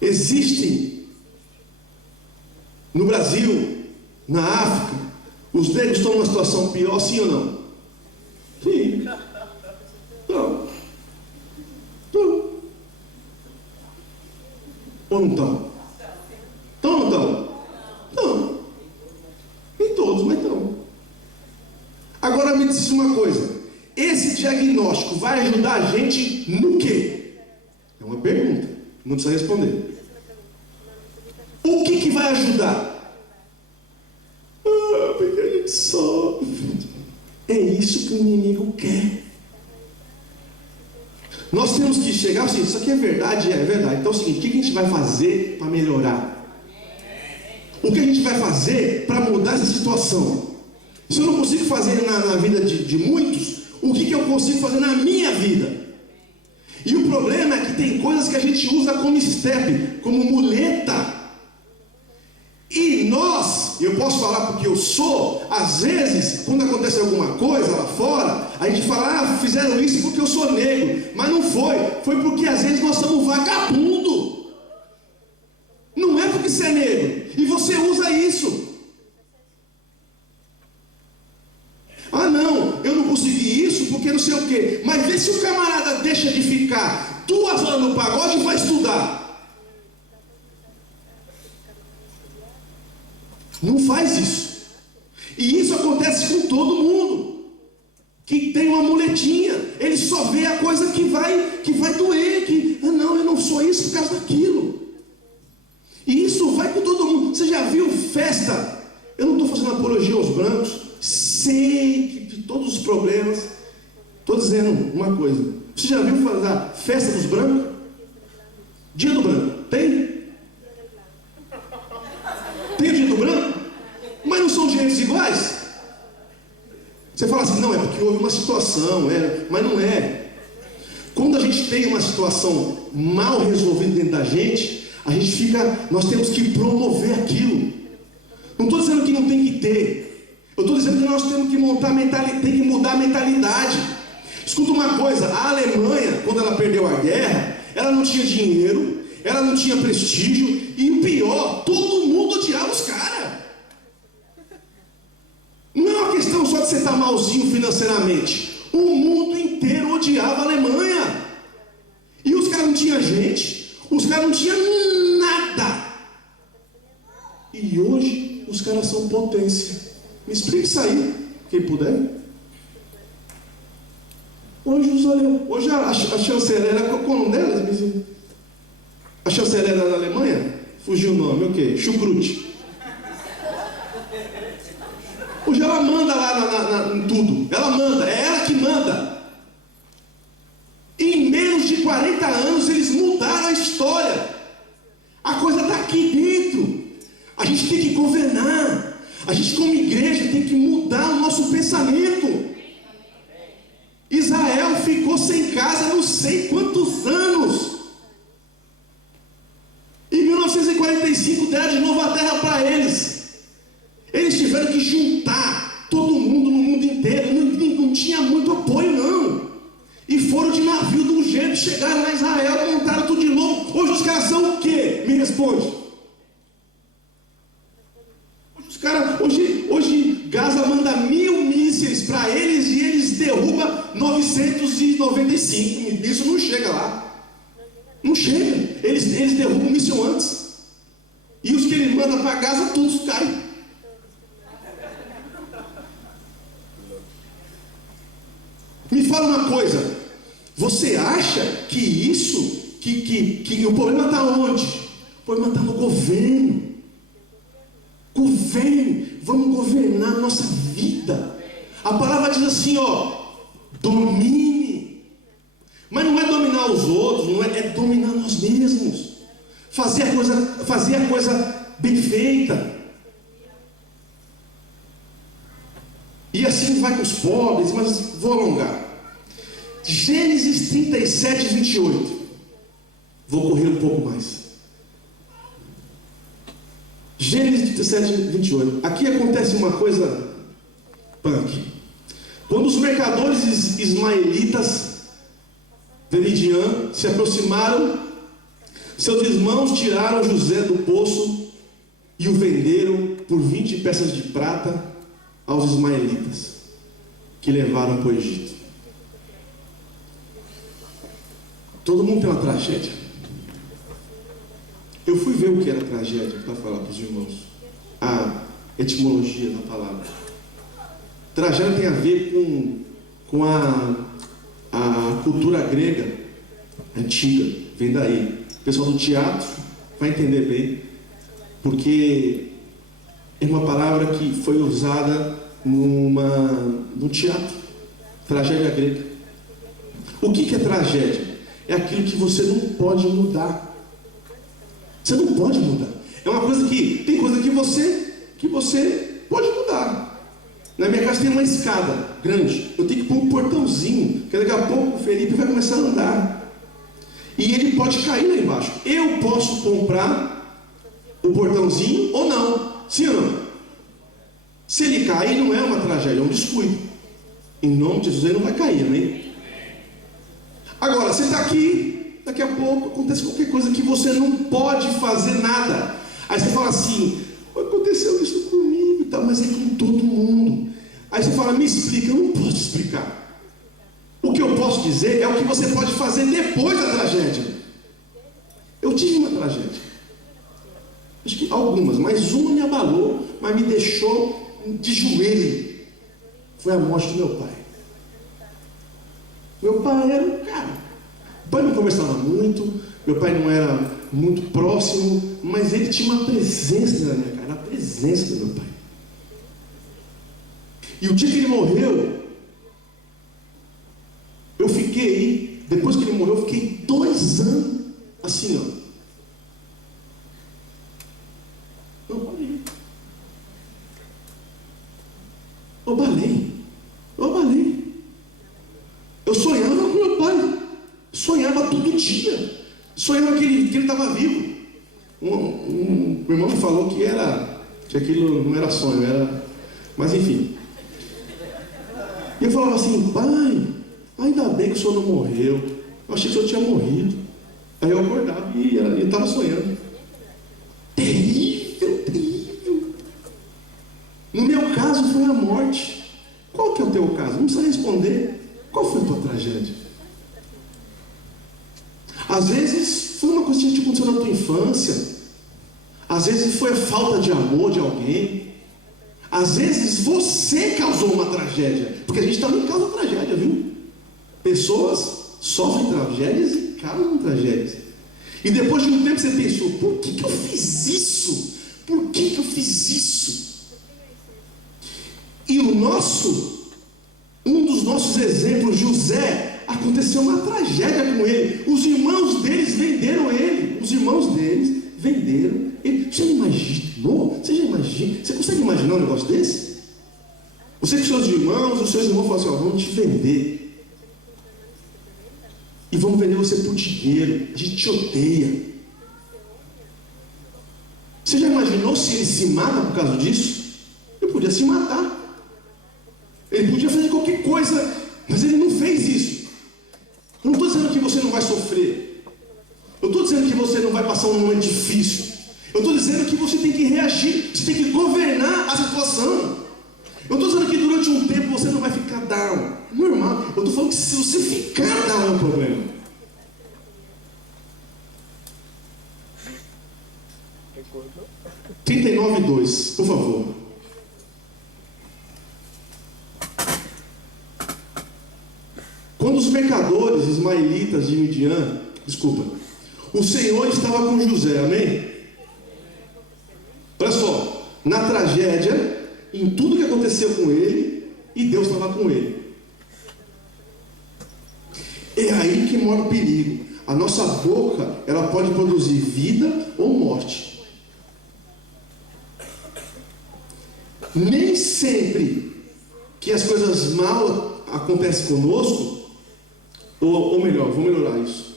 Existem no Brasil, na África, os negros estão numa situação pior, sim ou não? Sim. Não. Ou não estão? Estão ou não estão? Não. Nem todos, mas estão. Agora me diz uma coisa: esse diagnóstico vai ajudar a gente no quê? É uma pergunta, não precisa responder. O que vai ajudar? Porque a gente sofre. É isso que o inimigo quer. Nós temos que chegar assim, isso aqui é verdade, é verdade. Então é o seguinte: o que a gente vai fazer para melhorar? O que a gente vai fazer para mudar essa situação? Se eu não consigo fazer na vida de muitos, o que eu consigo fazer na minha vida? E o problema é que tem coisas que a gente usa como step, como muleta. E nós, eu posso falar porque eu sou, às vezes, quando acontece alguma coisa lá fora, a gente fala, fizeram isso porque eu sou negro. Mas não foi porque às vezes nós somos vagabundo. Não é porque você é negro. E você usa isso. Não, eu não consegui isso porque não sei o quê. Mas vê se o camarada deixa de ficar 2 horas no pagode e vai estudar. Não faz isso. E isso acontece com todo mundo que tem uma muletinha. Ele só vê a coisa que vai doer, não, eu não sou isso por causa daquilo. E isso vai com todo mundo. Você já viu festa? Eu não estou fazendo apologia aos brancos. Sei que de todos os problemas. Estou dizendo uma coisa: você já viu fazer a festa dos brancos? Dia do branco, tem? Tem o dia do branco? Mas não são direitos iguais? Você fala assim, não, é porque houve uma situação, mas não é. Quando a gente tem uma situação mal resolvida dentro da gente, nós temos que promover aquilo. Não estou dizendo que não tem que ter. Eu estou dizendo que nós temos que mudar a mentalidade. Escuta uma coisa, a Alemanha, quando ela perdeu a guerra, ela não tinha dinheiro, ela não tinha prestígio, e o pior, todo mundo odiava os caras. Não é uma questão só de você estar malzinho financeiramente. O mundo inteiro odiava a Alemanha. E os caras não tinham gente, os caras não tinham nada. E hoje os caras são potência. Me explique isso aí, quem puder. Hoje a chanceler, qual o nome dela? A chanceler da Alemanha? Fugiu o nome, o quê? Chucrute. Hoje ela manda lá em tudo. Ela manda, é ela que manda. Em menos de 40 anos eles mudaram a história. A coisa está aqui dentro. A gente tem que governar. A gente como igreja tem que mudar o nosso pensamento. Israel ficou sem casa não sei quantos anos. Em 1945 deram de novo a terra para eles. Eles tiveram que juntar todo mundo no mundo inteiro. Não tinha muito apoio não. E foram de navio de um jeito. Chegaram lá em Israel, montaram tudo de novo. Hoje os caras são o quê? Me responde. Hoje Gaza manda 1000 mísseis para eles e eles derrubam 995. Isso não chega lá. Não chega. Eles derrubam o míssil antes. E os que ele manda para Gaza, todos caem. Me fala uma coisa. Você acha que isso, que o problema está onde? O problema está no governo. Vamos governar a nossa vida. A palavra diz assim, domine. Mas não é dominar os outros, é dominar nós mesmos. Fazer a coisa bem feita. E assim vai com os pobres, mas vou alongar. Gênesis 37, 28. Vou correr um pouco mais. Gênesis 37, 28. Aqui acontece uma coisa punk. Quando os mercadores ismaelitas de Midian se aproximaram, seus irmãos tiraram José do poço e o venderam por 20 peças de prata aos ismaelitas, que levaram para o Egito. Todo mundo tem uma tragédia. Eu fui ver o que era tragédia para falar para os irmãos. A etimologia da palavra. Tragédia tem a ver com a cultura grega antiga. Vem daí. O pessoal do teatro vai entender bem. Porque é uma palavra que foi usada no teatro. Tragédia grega. O que é tragédia? É aquilo que você não pode mudar. Você não pode mudar. É uma coisa que... Tem coisa que você pode mudar. Na minha casa tem uma escada grande. Eu tenho que pôr um portãozinho. Porque daqui a pouco o Felipe vai começar a andar. E ele pode cair lá embaixo. Eu posso comprar o portãozinho ou não. Sim ou não? Se ele cair, não é uma tragédia, é um descuido. Em nome de Jesus, ele não vai cair, amém? Agora, você está aqui, daqui a pouco acontece qualquer coisa que você não pode fazer nada. Aí você fala assim, aconteceu isso comigo e tal, mas é com todo mundo. Aí você fala, me explica. Eu não posso explicar. O que eu posso dizer é o que você pode fazer depois da tragédia. Eu tive uma tragédia. Acho que algumas, mas uma me abalou, mas me deixou de joelho. Foi a morte do meu pai. Meu pai era um cara. O pai não conversava muito, meu pai não era muito próximo, mas ele tinha uma presença na minha cara, a presença do meu pai. E o dia que ele morreu, eu fiquei, depois que ele morreu, eu fiquei 2 anos assim, Não parei. Eu balei. Eu sonhava com meu pai. Sonhava todo dia. Sonhava que ele estava vivo. Um irmão me falou que aquilo não era sonho, era. Mas enfim. E eu falava assim, pai, ainda bem que o senhor não morreu. Eu achei que o senhor tinha morrido. Aí eu acordava e estava sonhando. Terrível, terrível. No meu caso foi a morte. Qual que é o teu caso? Não precisa responder. Qual foi a tua tragédia? Às vezes foi uma coisa que aconteceu na tua infância. Às vezes foi a falta de amor de alguém. Às vezes você causou uma tragédia. Porque a gente também causa tragédia, viu? Pessoas sofrem tragédias e causam tragédias. E depois de um tempo você pensou: por que eu fiz isso? Por que eu fiz isso? E um dos nossos exemplos, José, aconteceu uma tragédia com ele. Os irmãos deles venderam ele. Você imaginou? Você consegue imaginar um negócio desse? Você com seus irmãos, os seus irmãos falam assim: ó, vamos te vender. E vamos vender você por dinheiro. A gente te odeia. Você já imaginou se ele se mata por causa disso? Ele podia se matar. Ele podia fazer qualquer coisa, mas ele não fez isso. Eu não estou dizendo que você não vai sofrer. Eu estou dizendo que você não vai passar um momento difícil. Eu estou dizendo que você tem que reagir, você tem que governar a situação. Eu estou dizendo que durante um tempo você não vai ficar down. Normal. Eu estou falando que se você ficar down é um problema. Recordou? 39:2, por favor. Quando os mercadores ismaelitas de Midian, o Senhor estava com José, amém? Olha só, na tragédia, em tudo que aconteceu com ele, e Deus estava com ele. É aí que mora o perigo. A nossa boca, ela pode produzir vida ou morte. Nem sempre que as coisas mal acontecem conosco, ou melhor, vou melhorar isso.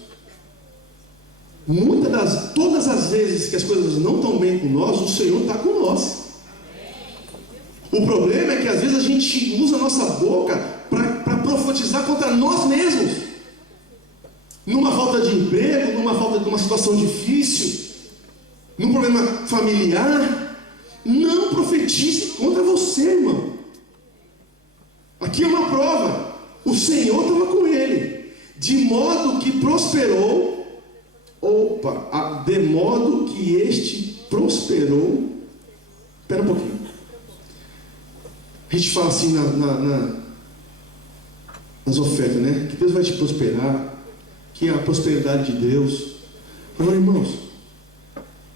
Todas as vezes que as coisas não estão bem com nós, o Senhor está com nós. O problema é que às vezes a gente usa a nossa boca para profetizar contra nós mesmos. Numa falta de emprego, numa falta de uma situação difícil, num problema familiar. Não profetize contra você, irmão. Aqui é uma prova. O Senhor estava com ele, de modo que prosperou. De modo que este prosperou. Espera um pouquinho. A gente fala assim nas ofertas, né? Que Deus vai te prosperar, que é a prosperidade de Deus. Agora, irmãos,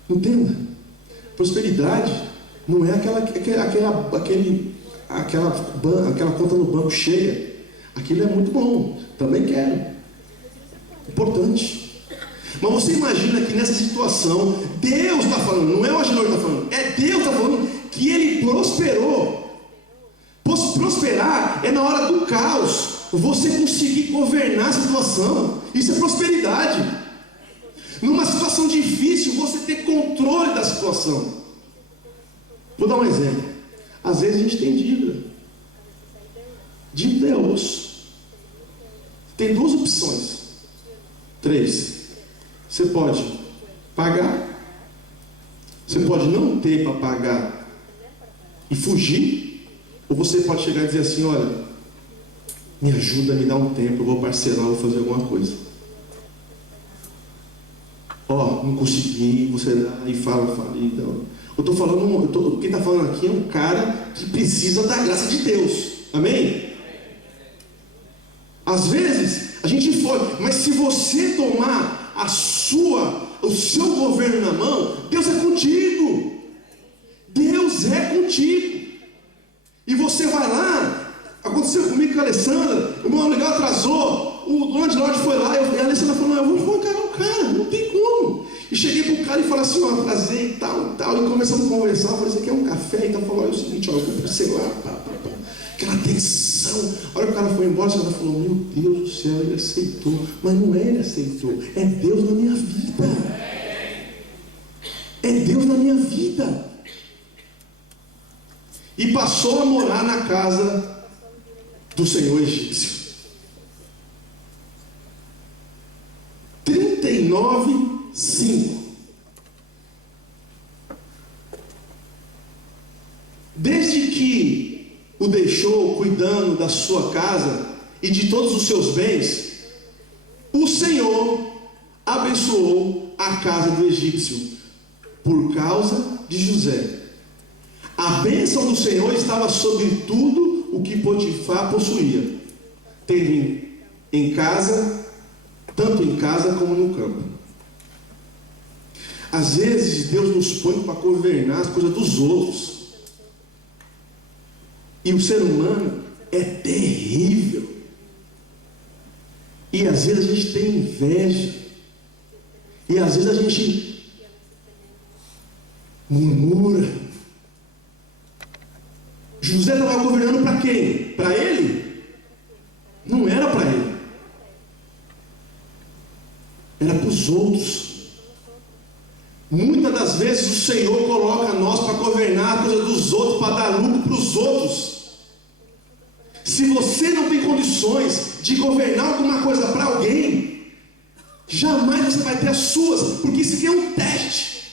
entenda: prosperidade não é aquela conta no banco cheia. Aquilo é muito bom, também quero, importante. Mas você imagina que nessa situação, Deus está falando, não é o Agenor que está falando, é Deus que está falando que ele prosperou. Prosperar é na hora do caos, você conseguir governar a situação. Isso é prosperidade. Numa situação difícil, você ter controle da situação. Vou dar um exemplo. Às vezes a gente tem dívida. Dívida é osso. Tem duas opções. 3. Você pode pagar. Você pode não ter para pagar e fugir. Ou você pode chegar e dizer assim: olha, me ajuda, me dá um tempo, eu vou parcelar, vou fazer alguma coisa. Não consegui, você dá e fala. Então, eu estou falando, quem está falando aqui é um cara que precisa da graça de Deus. Amém? Às vezes a gente foge, mas se você tomar o seu governo na mão, Deus é contigo. Deus é contigo. E você vai lá. Aconteceu comigo com a Alessandra. O meu aluguel atrasou. O landlord foi lá. E a Alessandra falou: eu vou pagar o cara, não tem como. E cheguei pro cara e falei assim: atrasei e tal. E começamos a conversar. Eu falei: você quer um café? Então falou: olha, é o seguinte, eu comprei celular. Aquela tensão. A hora que o cara foi embora, a senhora falou: meu Deus do céu, ele aceitou. Mas não é ele aceitou, é Deus na minha vida. É Deus na minha vida. E passou a morar na casa do senhor egípcio. 39, 5. Desde que o deixou cuidando da sua casa e de todos os seus bens, o Senhor abençoou a casa do egípcio por causa de José. A bênção do Senhor estava sobre tudo o que Potifar possuía, teve em casa, tanto em casa como no campo. Às vezes Deus nos põe para governar as coisas dos outros. E o ser humano é terrível. E às vezes a gente tem inveja. E às vezes a gente murmura. José estava governando para quem? Para ele? Não era para ele. Era para os outros. Muitas das vezes o Senhor coloca nós para governar a coisa dos outros, para dar lucro para os outros. Se você não tem condições de governar alguma coisa para alguém, jamais você vai ter as suas, porque isso aqui é um teste.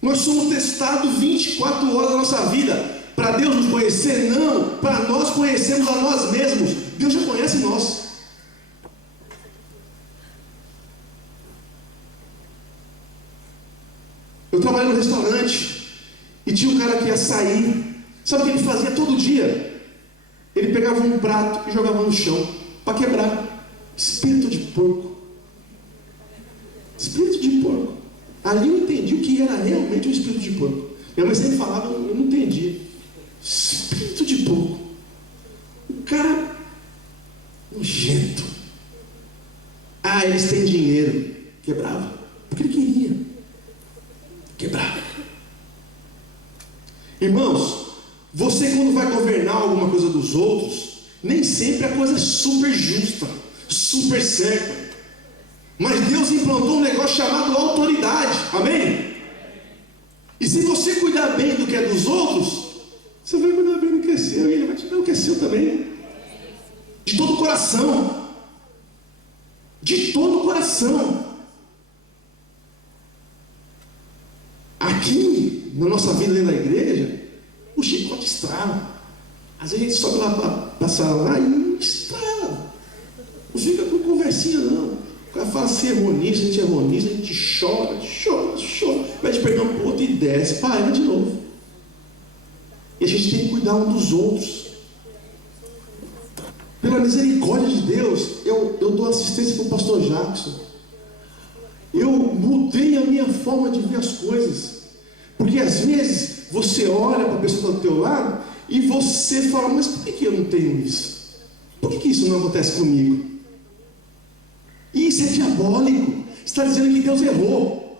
Nós somos testados 24 horas da nossa vida. Para Deus nos conhecer? Não. Para nós conhecermos a nós mesmos. Deus já conhece nós. Eu trabalhei no restaurante e tinha um cara que ia sair. Sabe o que ele fazia todo dia? Ele pegava um prato e jogava no chão para quebrar. Espírito de porco. Espírito de porco. Ali eu entendi o que era realmente um espírito de porco. Minha mãe sempre falava, eu não entendi. Espírito de porco. O cara nojento. Ah, eles têm dinheiro. Quebrava. Porque ele queria. Quebrava. Irmãos, você quando vai governar alguma coisa dos outros, nem sempre a coisa é super justa, super certa. Mas Deus implantou um negócio chamado autoridade. Amém? E se você cuidar bem do que é dos outros, você vai cuidar bem do que é seu, e Ele vai te dar o que é seu também. De todo o coração. De todo o coração. Aqui, na nossa vida dentro da igreja, o chicote estrala. Às vezes a gente sobe lá para passar lá e estrala. Não fica com conversinha não. O cara fala se erroniza, a gente chora. Pede perdão para o outro e desce. Pá, vai de novo. E a gente tem que cuidar um dos outros. Pela misericórdia de Deus, eu dou assistência para o pastor Jackson. Eu mudei a minha forma de ver as coisas. Porque às vezes você olha para a pessoa do teu lado e você fala, mas por que eu não tenho isso? Por que isso não acontece comigo? E isso é diabólico. Você está dizendo que Deus errou.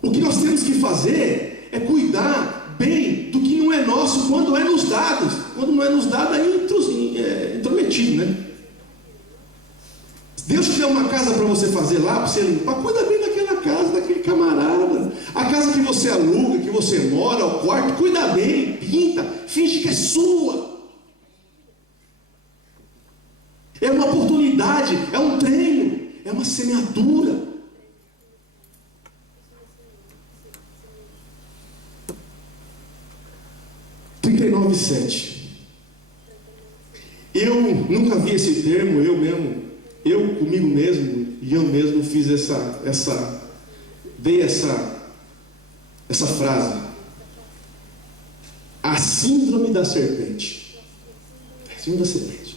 O que nós temos que fazer é cuidar bem do que não é nosso quando é nos dado. Quando não é nos dado, aí é intrometido, né? Deus te deu uma casa para você fazer lá, para você limpar, cuida bem daquela casa, daquele camarada. A casa que você aluga, que você mora, o quarto, cuida bem, pinta, finge que é sua. É uma oportunidade, é um treino, é uma semeadura. (39, 7). Eu nunca vi esse termo, eu comigo mesmo, e eu mesmo fiz dei essa frase. A síndrome da serpente. A síndrome da serpente.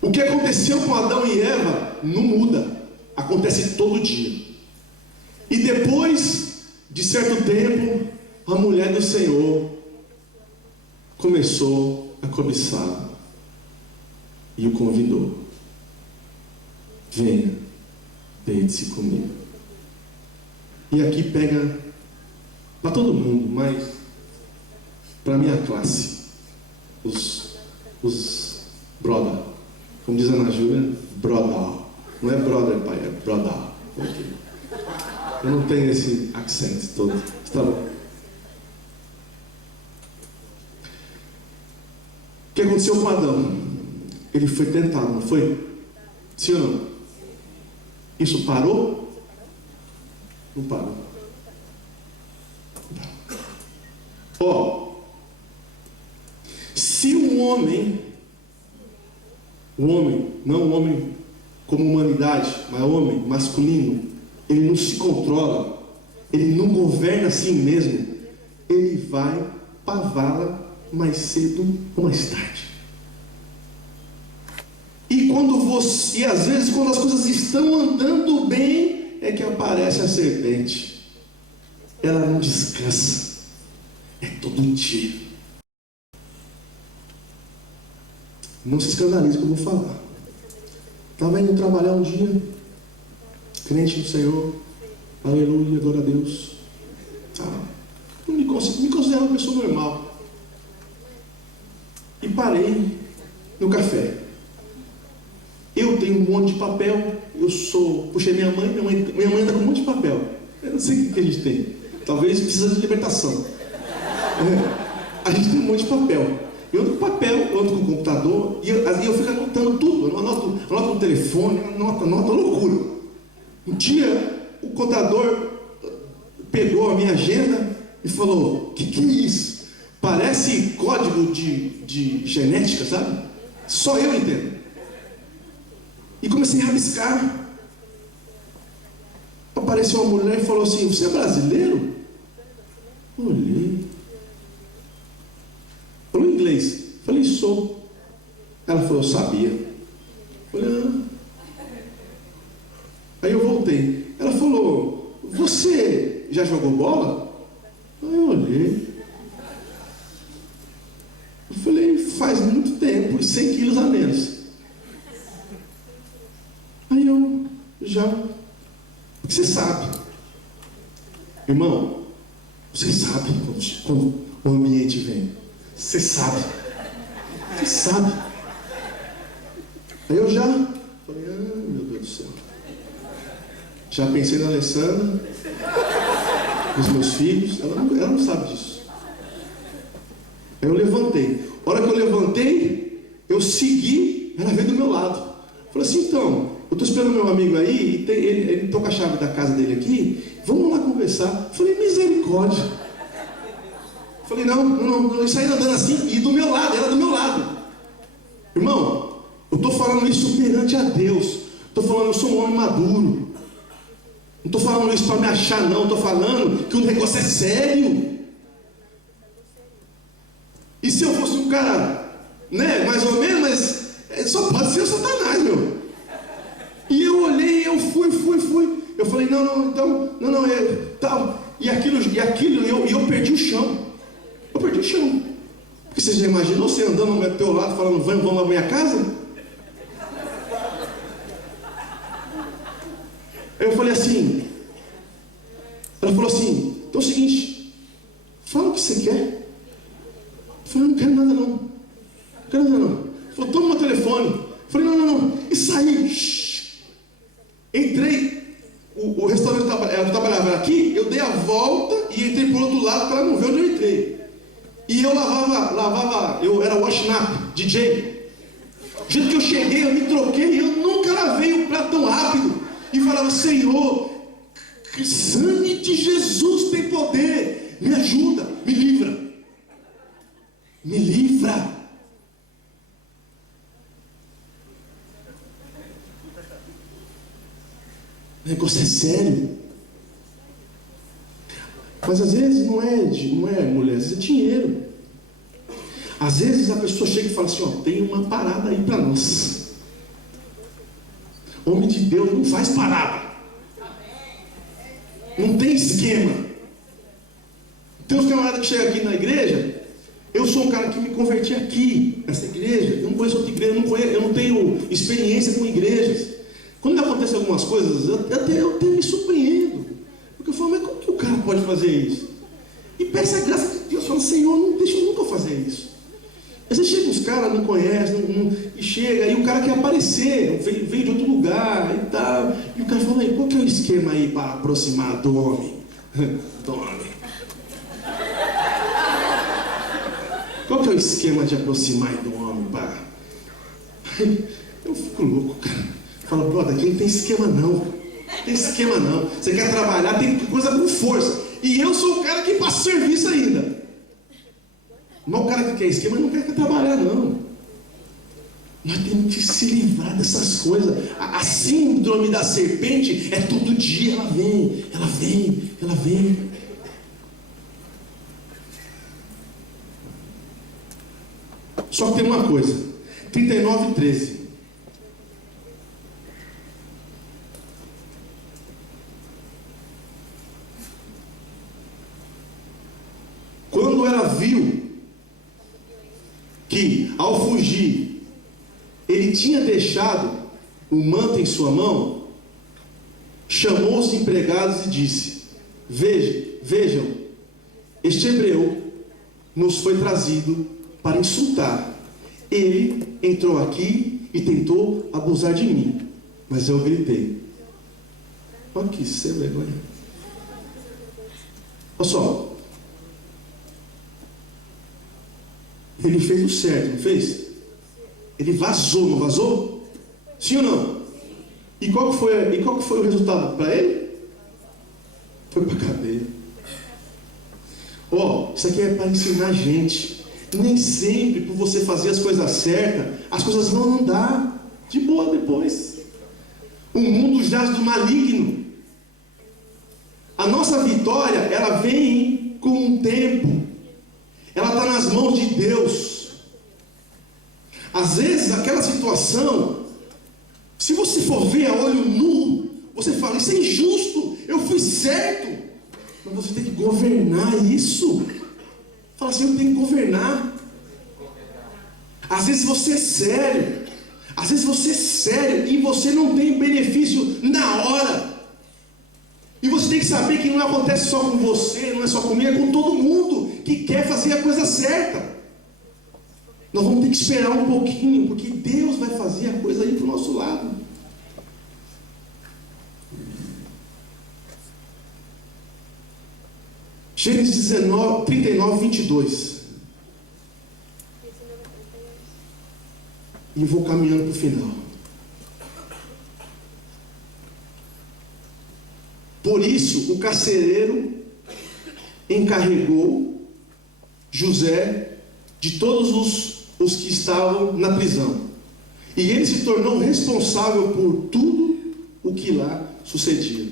O que aconteceu com Adão e Eva não muda. Acontece todo dia. E depois de certo tempo, a mulher do Senhor começou a cobiçá-lo. E o convidou. Venha, deite-se comigo. E aqui pega para todo mundo, mas para a minha classe, os brother, como diz a Ana Júlia, brother. Não é brother, pai, é brother. Okay. Eu não tenho esse accent todo. Está bom. O que aconteceu com Adão? Ele foi tentado, não foi? Sim ou não? Isso parou? Não parou. Ó, se um homem, não um homem como humanidade, mas homem masculino, ele não se controla, ele não governa a si mesmo, ele vai para a vala mais cedo ou mais tarde. E às vezes quando as coisas estão andando bem, é que aparece a serpente. Ela não descansa, é todo dia. Não se escandalize que eu vou falar. Estava indo trabalhar um dia, crente no Senhor, aleluia, glória a Deus. Eu me considero uma pessoa normal. E parei no café. Eu tenho um monte de papel. Puxei minha mãe anda com um monte de papel. Eu não sei o que a gente tem. Talvez precisa de libertação. A gente tem um monte de papel. Eu ando com papel, eu ando com o computador, e eu fico anotando tudo. Eu anoto no telefone, anoto loucura. Um dia, o contador pegou a minha agenda e falou: que é isso? Parece código de genética, sabe? Só eu entendo. E comecei a rabiscar. Apareceu uma mulher e falou assim: você é brasileiro? Olhei. Falou inglês. Falei: sou. Ela falou: sabia. Falei: Aí eu voltei. Ela falou: você já jogou bola? Aí eu olhei. Eu falei: faz muito tempo, e 100 quilos a menos. Aí eu já... Porque você sabe, irmão, você sabe quando o ambiente vem. Você sabe. Você sabe. Aí eu já falei: meu Deus do céu. Já pensei na Alessandra, nos meus filhos. Ela não sabe disso. Aí eu levantei. A hora que eu levantei, eu segui, ela veio do meu lado. Falei assim: então, eu estou esperando meu amigo aí, ele estou com a chave da casa dele aqui, vamos lá conversar. Falei: misericórdia. Falei: não, isso aí andando assim, e do meu lado, ela do meu lado. Irmão, eu estou falando isso perante a Deus. Estou falando, eu sou um homem maduro. Não estou falando isso para me achar, não. Estou falando que o negócio é sério. E se eu fosse um cara, né, mais ou menos, mas só pode ser o Satanás, meu. E eu olhei, eu fui. Eu falei: não, tal. E eu perdi o chão. Eu perdi o chão. Porque você já imaginou você andando ao teu lado falando: vamos à minha casa? Aí eu falei assim. Ela falou assim: então é o seguinte, fala o que você quer. Eu falei: não quero nada não. Falou: toma meu telefone. Eu falei: não. E saí. Entrei. O restaurante ela trabalhava aqui. Eu dei a volta e entrei por outro lado para ela não ver onde eu entrei. E eu lavava, eu era washing up, DJ. Do jeito que eu cheguei, eu me troquei, e eu nunca lavei o prato tão rápido. E falava: Senhor, que sangue de Jesus tem poder. Me ajuda, me livra. Me livra. O negócio é sério. Mas às vezes não é mulher, às vezes é dinheiro. Às vezes a pessoa chega e fala assim: ó, tem uma parada aí para nós. Homem de Deus não faz parada. Não tem esquema. Tem uns camaradas que chegam aqui na igreja. Eu sou um cara que me converti aqui, nessa igreja. Eu não conheço outra igreja, eu não tenho experiência com igrejas. Quando acontecem algumas coisas, eu até me surpreendo. Porque eu falo: mas como que o cara pode fazer isso? E peço a graça de Deus, falo: Senhor, não deixa eu nunca fazer isso. Às vezes chega uns caras, não conhecem, e chega, e o cara quer aparecer, veio de outro lugar e tal. E o cara fala: aí, qual que é o esquema aí para aproximar do homem? Do homem. Qual que é o esquema de aproximar do homem, pá? Eu fico louco, cara. Fala: brother, aqui não tem esquema não. Não tem esquema não. Você quer trabalhar, tem coisa com força. E eu sou o cara que passa serviço ainda. Mas o cara que quer esquema não quer trabalhar não. Nós temos que se livrar dessas coisas. A síndrome da serpente é todo dia, ela vem, ela vem, ela vem. Só que tem uma coisa, 39:13. Quando ela viu que ao fugir ele tinha deixado o manto em sua mão, chamou os empregados e disse: vejam, este hebreu nos foi trazido para insultar. Ele entrou aqui e tentou abusar de mim, mas eu gritei. Olha que sem vergonha. Olha só. Ele fez o certo, não fez? Ele vazou, não vazou? Sim ou não? E qual que foi o resultado para ele? Foi para a cadeia. Isso aqui é para ensinar a gente. Nem sempre por você fazer as coisas certas, as coisas vão andar de boa depois. O mundo jaz do maligno. A nossa vitória, ela vem com o tempo. Ela está nas mãos de Deus. Às vezes aquela situação, se você for ver a olho nu, você fala: isso é injusto, eu fui certo. Mas você tem que governar isso. Fala assim: eu tenho que governar. Às vezes você é sério. Às vezes você é sério e você não tem benefício na hora. E você tem que saber que não acontece só com você, não é só comigo, é com todo mundo que quer fazer a coisa certa. Nós vamos ter que esperar um pouquinho, porque Deus vai fazer a coisa aí para o nosso lado. Gênesis 39:22. E vou caminhando para o final. Por isso, o carcereiro encarregou José de todos os que estavam na prisão. E ele se tornou responsável por tudo o que lá sucedia.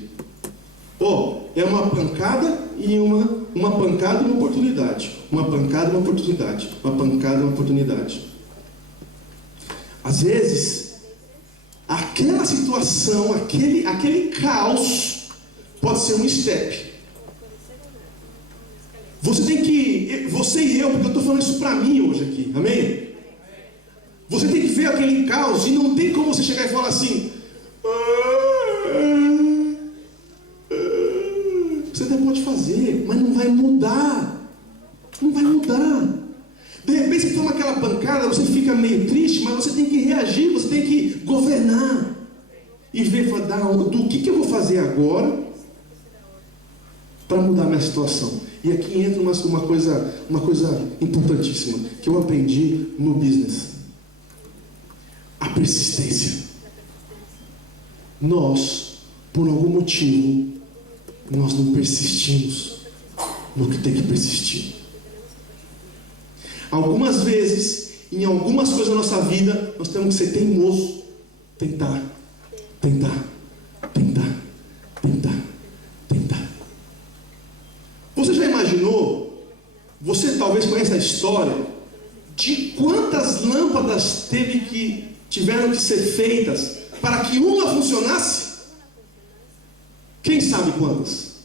É uma pancada e uma pancada e uma oportunidade. Uma pancada e uma oportunidade. Uma pancada e uma oportunidade. Às vezes, aquela situação, aquele caos pode ser um step. Você e eu, porque eu estou falando isso para mim hoje aqui, amém? Você tem que ver aquele caos e não tem como você chegar e falar assim: você até pode fazer, mas não vai mudar. Não vai mudar. De repente você toma aquela pancada, você fica meio triste, mas você tem que reagir, você tem que governar. E ver, do que eu vou fazer agora para mudar a minha situação. E aqui entra uma coisa importantíssima que eu aprendi no business: a persistência. Nós, por algum motivo, nós não persistimos no que tem que persistir. Algumas vezes, em algumas coisas da nossa vida, nós temos que ser teimoso, tentar. Você já imaginou? Você talvez conheça a história de quantas lâmpadas tiveram que ser feitas para que uma funcionasse? Quem sabe quantas?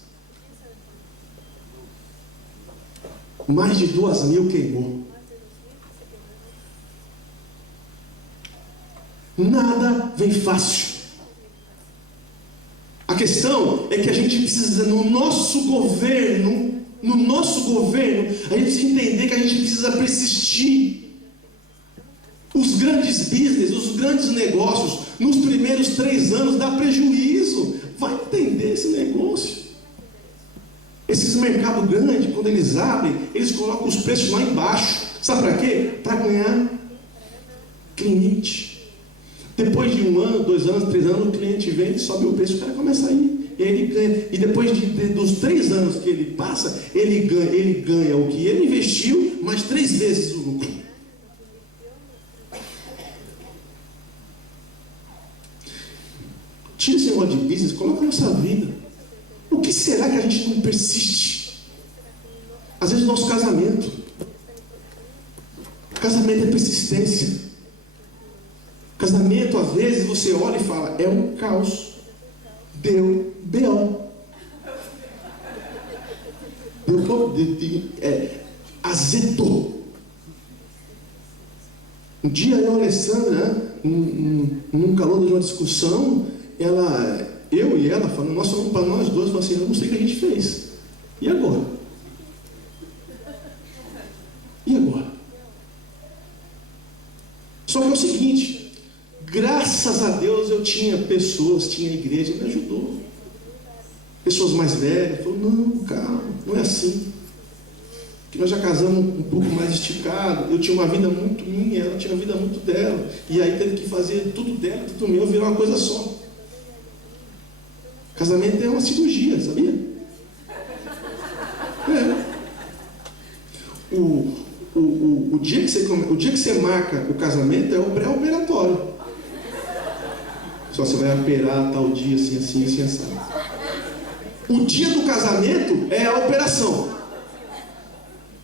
Mais de 2.000 queimou. Nada vem fácil. A questão é que a gente precisa, no nosso governo, a gente precisa entender que a gente precisa persistir. Os grandes business, os grandes negócios, nos primeiros 3 anos dá prejuízo. Vai entender esse negócio. Esses mercados grandes, quando eles abrem, eles colocam os preços lá embaixo. Sabe para quê? Para ganhar cliente. Depois de 1 ano, 2 anos, 3 anos, o cliente vem, sobe o preço, o cara começa a ir. E aí ele ganha. E depois dos 3 anos que ele passa, ele ganha o que ele investiu, mais 3 vezes o lucro. Tira esse negócio de business, coloca na nossa vida. O que será que a gente não persiste? Às vezes o nosso casamento. Casamento é persistência. Casamento, às vezes, você olha e fala, é um caos. Deu B.O. Azedou. Um dia eu e a Alessandra, num calor de uma discussão, eu e ela falando, nós falamos para nós dois, assim, eu não sei o que a gente fez. E agora? E agora? Só que é o seguinte, graças a Deus eu tinha pessoas, tinha igreja, me ajudou. Pessoas mais velhas, falaram, não, calma, não é assim. Que nós já casamos um pouco mais esticado, eu tinha uma vida muito minha, ela tinha uma vida muito dela. E aí teve que fazer tudo dela, tudo meu, virar uma coisa só. Casamento é uma cirurgia, sabia? O dia que você marca o casamento é o pré-operatório. Só você vai operar tal dia, assim, assim, assim, assim. O dia do casamento é a operação.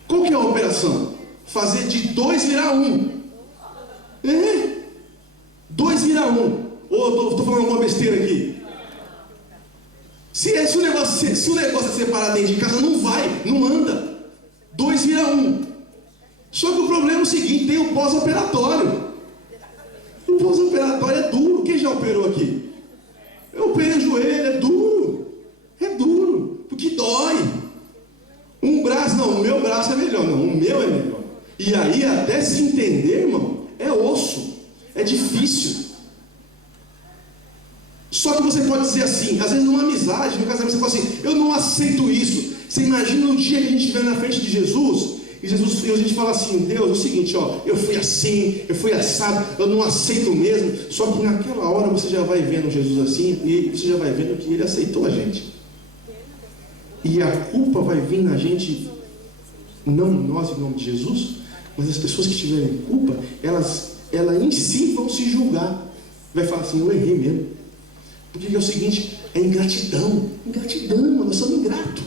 Qual que é a operação? Fazer de 2 virar 1. 2 virar 1. Ou estou falando uma besteira aqui? Se o negócio é separar dentro de casa, não vai, não anda. 2 vira 1. Só que o problema é o seguinte, tem o pós-operatório. O pós-operatório é duro. Quem já operou aqui? Eu operei o joelho, é duro. É duro, porque dói. Um braço, não, o meu braço é melhor. Não, o meu é melhor. E aí, até se entender, irmão, é osso. É difícil. Só que você pode dizer assim, às vezes numa amizade, no casamento, você fala assim, eu não aceito isso. Você imagina um dia que a gente estiver na frente de Jesus, e a gente fala assim, Deus, é o seguinte, ó, eu fui assim, eu fui assado, eu não aceito mesmo. Só que naquela hora você já vai vendo Jesus assim, e você já vai vendo que Ele aceitou a gente. E a culpa vai vir na gente, não nós em nome de Jesus, mas as pessoas que tiverem culpa, elas em si vão se julgar. Vai falar assim, eu errei mesmo. Porque é o seguinte, é ingratidão. Ingratidão, nós somos ingratos.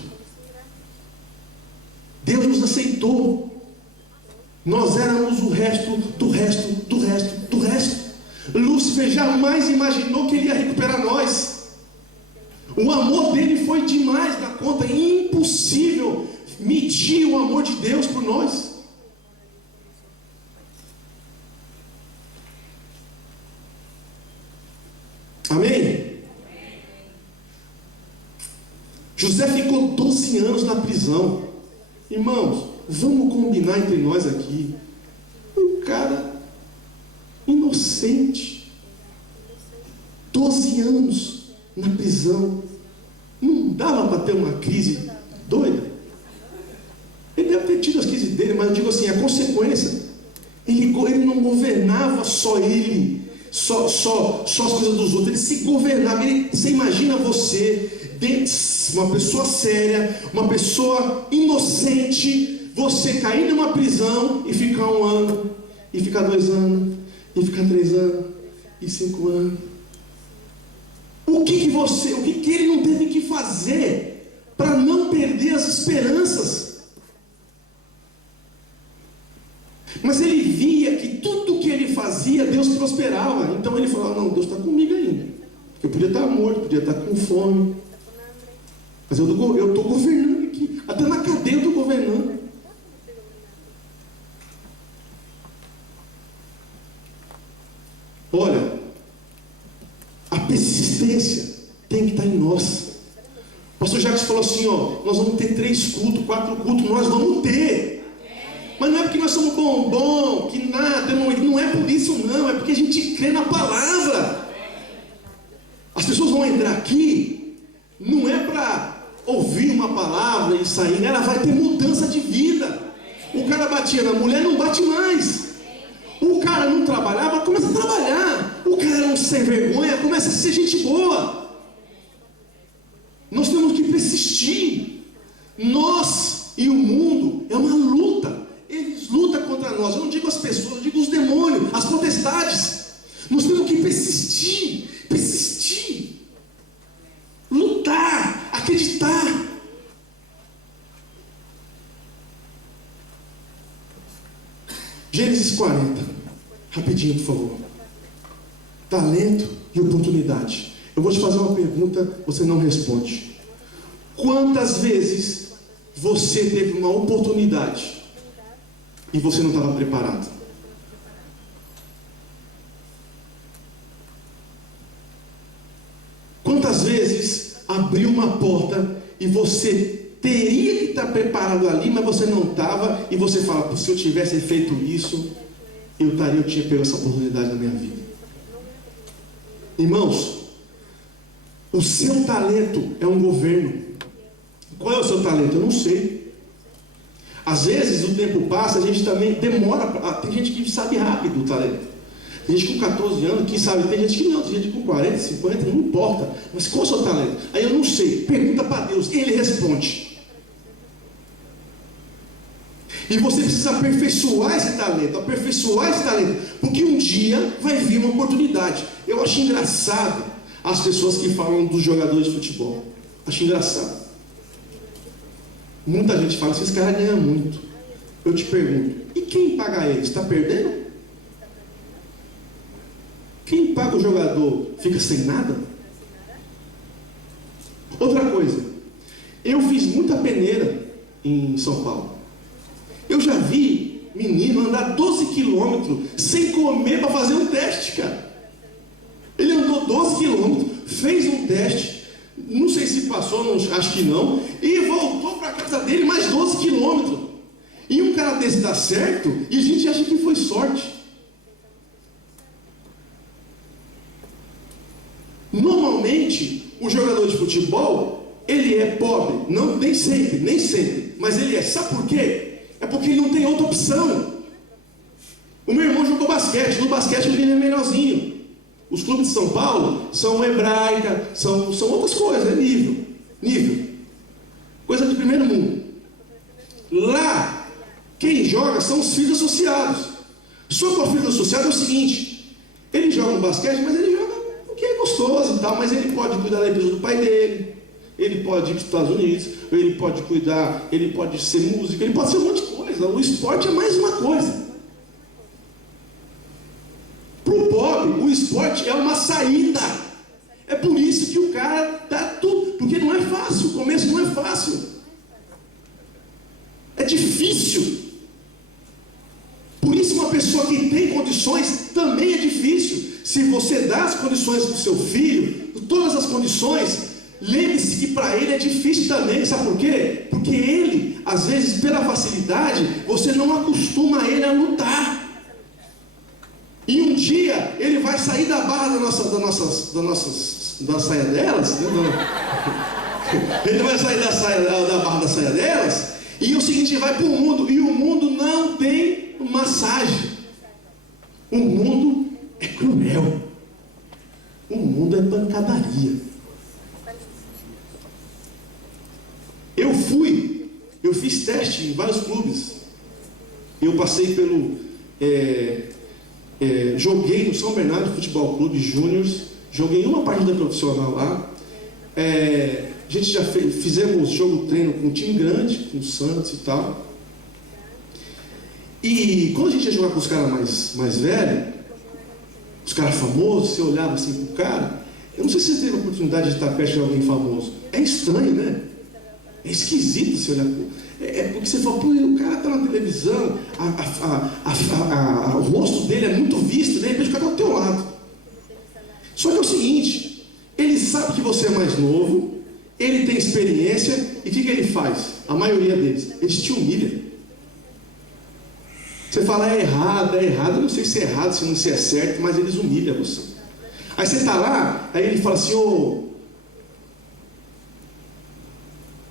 Deus nos aceitou. Nós éramos o resto do resto do resto do resto. Lúcifer jamais imaginou que ele ia recuperar nós. O amor dele foi demais da conta. É impossível medir o amor de Deus por nós. Amém? José ficou 12 anos na prisão. Irmãos, vamos combinar entre nós aqui. Um cara inocente, 12 anos na prisão. Não dava para ter uma crise doida? Ele deve ter tido as crises dele, mas eu digo assim, a consequência, ele não governava só ele, só as coisas dos outros, ele se governava. Você imagina você, uma pessoa séria, uma pessoa inocente, você cair numa prisão e ficar 1 ano, e ficar 2 anos, e ficar 3 anos, e 5 anos. O que ele não teve que fazer para não perder as esperanças? Mas ele via que tudo que ele fazia, Deus prosperava. Então ele falava, não, Deus está comigo ainda. Porque eu podia estar morto, podia estar com fome. Mas eu estou governando aqui. Até na cadeia eu estou governando. Olha, a persistência tem que estar em nós. O pastor Jacques falou assim, ó, nós vamos ter 3 cultos, 4 cultos, nós vamos ter. Mas não é porque nós somos bombom, que nada, não é por isso não, é porque a gente crê na palavra. As pessoas vão entrar aqui, não é para ouvir uma palavra e sair, ela vai ter mudança de vida. O cara batia na mulher, não bate mais. O cara não trabalhava, começa a trabalhar. O cara era de sem vergonha, começa a ser gente boa. Nós temos que persistir. Nós e o mundo é uma luta. Eles lutam contra nós. Eu não digo as pessoas, eu digo os demônios, as potestades. Nós temos que persistir. Persistir. Lutar. Acreditar. Gênesis 40. Rapidinho, por favor. Talento e oportunidade. Eu vou te fazer uma pergunta, você não responde. Quantas vezes você teve uma oportunidade e você não estava preparado? Quantas vezes abriu uma porta e você teria que estar preparado ali, mas você não estava, e você fala, se eu tivesse feito isso, eu tinha pego essa oportunidade na minha vida. Irmãos, o seu talento é um governo. Qual é o seu talento? Eu não sei. Às vezes o tempo passa, a gente também demora. Tem gente que sabe rápido o talento. Tem gente com 14 anos que sabe, tem gente que não, tem gente com 40, 50, não importa. Mas qual é o seu talento? Aí eu não sei. Pergunta para Deus, Ele responde. E você precisa aperfeiçoar esse talento, porque um dia vai vir uma oportunidade. Eu acho engraçado as pessoas que falam dos jogadores de futebol. Acho engraçado. Muita gente fala, esses caras ganham muito. Eu te pergunto, e quem paga eles? Está perdendo? Quem paga o jogador fica sem nada? Outra coisa, eu fiz muita peneira em São Paulo. Eu já vi menino andar 12 quilômetros sem comer para fazer um teste, cara. Ele andou 12 quilômetros, fez um teste, não sei se passou, acho que não, e voltou para a casa dele mais 12 quilômetros. E um cara desse dá certo, e a gente acha que foi sorte. Normalmente, o jogador de futebol, ele é pobre, não, nem sempre, mas ele é. Sabe por quê? É porque ele não tem outra opção. O meu irmão jogou basquete, no basquete ele é melhorzinho. Os clubes de São Paulo são hebraica, são outras coisas, é nível. Coisa de primeiro mundo. Lá, quem joga são os filhos associados. Só que o filho associado é o seguinte, ele joga um basquete, mas ele joga porque é gostoso e tal, mas ele pode cuidar da empresa do pai dele, ele pode ir para os Estados Unidos, ele pode cuidar, ele pode ser músico, ele pode ser um monte de coisa. O esporte é mais uma coisa. Para o pobre, o esporte é uma saída. É por isso que o cara dá tudo, porque não é fácil, o começo não é fácil. É difícil. Por isso uma pessoa que tem condições também é difícil. Se você dá as condições para o seu filho, todas as condições, lembre-se que para ele é difícil também. Sabe por quê? Porque ele, às vezes, pela facilidade, você não acostuma ele a lutar. E um dia ele vai sair da barra da saia delas, né? Ele vai sair da barra da saia delas, e o seguinte, vai para o mundo, e o mundo não tem massagem. O mundo é cruel. O mundo é pancadaria. Eu fiz teste em vários clubes. Eu passei pelo joguei no São Bernardo Futebol Clube Júniors, joguei uma partida profissional lá. A gente já fizemos jogo treino com um time grande, com o Santos e tal. E quando a gente ia jogar com os caras mais velhos, os caras famosos, você olhava assim pro cara, eu não sei se você teve a oportunidade de estar perto de alguém famoso. É estranho, né? É esquisito você olhar. Porque você fala, pô, o cara tá na televisão, o rosto dele é muito visto, de repente o cara tá do teu lado. Só que é o seguinte, ele sabe que você é mais novo, ele tem experiência, e o que ele faz? A maioria deles, eles te humilham. Você fala, é errado, eu não sei se é errado, se é certo, mas eles humilham você. Aí você está lá, aí ele fala assim,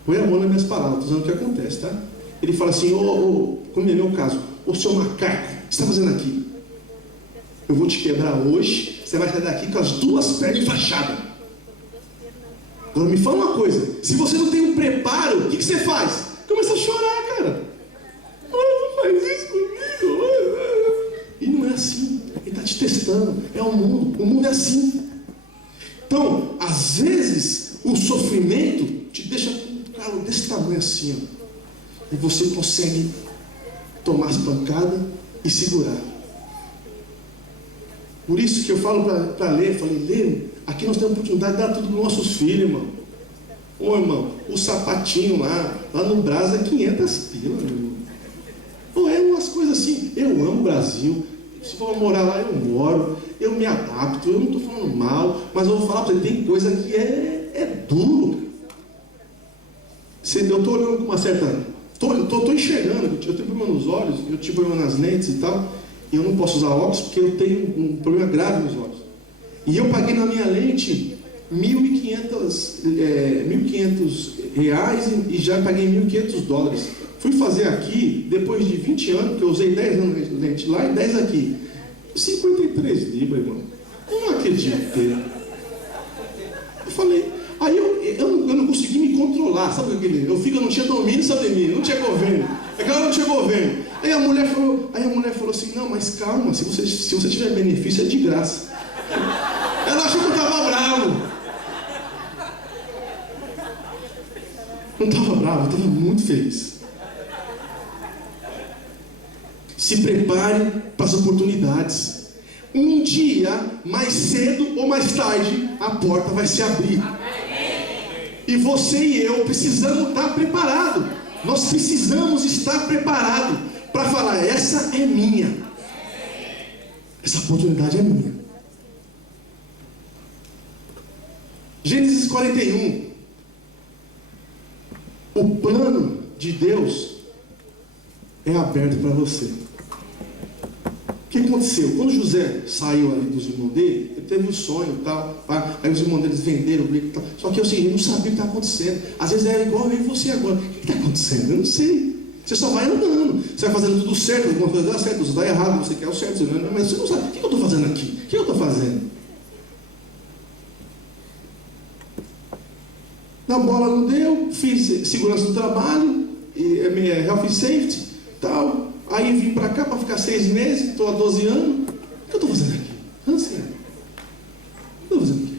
põe a mão nas minhas palavras, estou dizendo o que acontece, tá? Ele fala assim, como é meu caso, ô seu macaco, o que você está fazendo aqui? Eu vou te quebrar hoje, você vai sair daqui com as duas pernas enfaixadas. Agora me fala uma coisa, se você não tem um preparo, o que você faz? Começa a chorar, cara. Não faz isso comigo. E não é assim. Ele está te testando. É o mundo é assim. Então, às vezes, o sofrimento te deixa com um calo desse tamanho assim, ó. E você consegue tomar as pancadas e segurar. Por isso que eu falo para Lê, falei, Lê, aqui nós temos a oportunidade de dar tudo para os nossos filhos, irmão. Ô irmão, o sapatinho lá no Brás é 500 pila, meu irmão. Pô, é umas coisas assim, eu amo o Brasil, se for morar lá eu moro, eu me adapto, eu não estou falando mal, mas eu vou falar para você, tem coisa que é duro. Eu estou olhando com uma certa... Estou enxergando, eu tenho problema nos olhos, eu tive problema nas lentes e tal, e eu não posso usar óculos porque eu tenho um problema grave nos olhos. E eu paguei na minha lente R$1.500 e já paguei $1.500. Fui fazer aqui, depois de 20 anos, que eu usei 10 anos de lente lá e 10 aqui. 53 libras, irmão. Eu não acredito. Eu falei, aí eu não consegui me controlar, sabe aquele? Eu não tinha domínio sobre mim, não tinha governo. Aquela não tinha governo. Aí a mulher falou assim, não, mas calma, se você tiver benefício é de graça. Ela achou que eu estava bravo. Não estava bravo, eu estava muito feliz. Se prepare para as oportunidades. Um dia, mais cedo ou mais tarde, a porta vai se abrir. E você e eu precisamos estar preparados. Nós precisamos estar preparados para falar, essa é minha. Essa oportunidade é minha. Gênesis 41. O plano de Deus é aberto para você. O que aconteceu? Quando José saiu ali dos irmãos dele, ele teve um sonho e tal. Aí os irmãos deles venderam o bico e tal. Só que ele não sabia o que está acontecendo. Às vezes é igual eu e você agora. O que está acontecendo? Eu não sei. Você só vai andando. Você vai fazendo tudo certo, alguma coisa dá certo, você dá errado, você quer o certo, mas você não sabe. O que eu estou fazendo aqui? O que eu estou fazendo? Na bola não deu, fiz segurança do trabalho, health and safety, tal. Aí vim para cá para ficar 6 meses, estou há 12 anos. O que eu estou fazendo aqui? Não sei. O que eu estou fazendo aqui?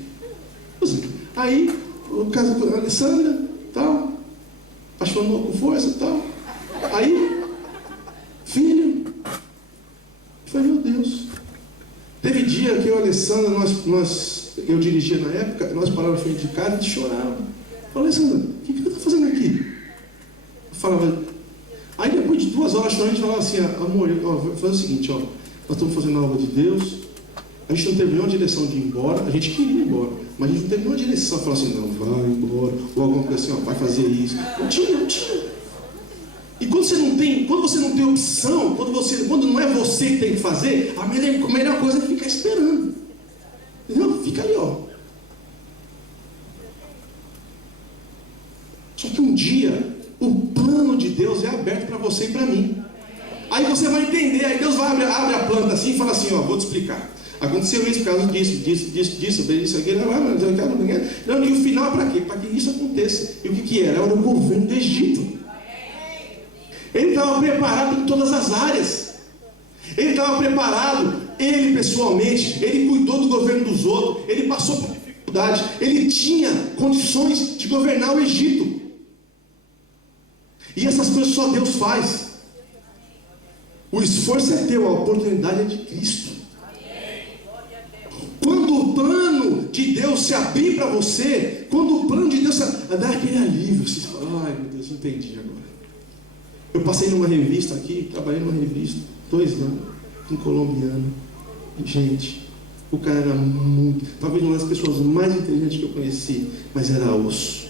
Aí, o caso com a Alessandra, tal, apaixonou com força e tal. Aí, filho, eu falei, meu Deus. Teve dia que eu e a Alessandra, eu dirigia na época, nós parávamos na frente de casa e chorávamos. Eu falei, Alessandra, o que eu estou fazendo aqui? Eu falava. Aí depois de 2 horas a gente falava assim, amor, faz o seguinte, nós estamos fazendo a obra de Deus, a gente não teve nenhuma direção de ir embora, a gente queria ir embora, mas a gente não teve nenhuma direção de falar assim, não, vai embora, ou alguma coisa assim, vai fazer isso. Não tinha. E quando você não tem opção, quando não é você que tem que fazer, a melhor coisa é ficar esperando. Entendeu? Fica ali, Só que um dia, o plano de Deus é aberto para você e para mim. Aí você vai entender, aí Deus abre a planta assim e fala assim, vou te explicar. Aconteceu isso por causa disso, isso, aquilo, não, e o final é para quê? Para que isso aconteça. E o que era? Era o governo do Egito. Ele estava preparado em todas as áreas. Ele estava preparado, ele pessoalmente, ele cuidou do governo dos outros, ele passou por dificuldade, ele tinha condições de governar o Egito. E essas coisas só Deus faz. O esforço é teu, a oportunidade é de Cristo. Quando o plano de Deus se abrir para você, quando o plano de Deus dá aquele alívio, você fala, ai meu Deus, entendi agora. Eu passei numa revista aqui, trabalhei numa revista, 2 anos, um colombiano. Gente, o cara era talvez uma das pessoas mais inteligentes que eu conheci, mas era osso.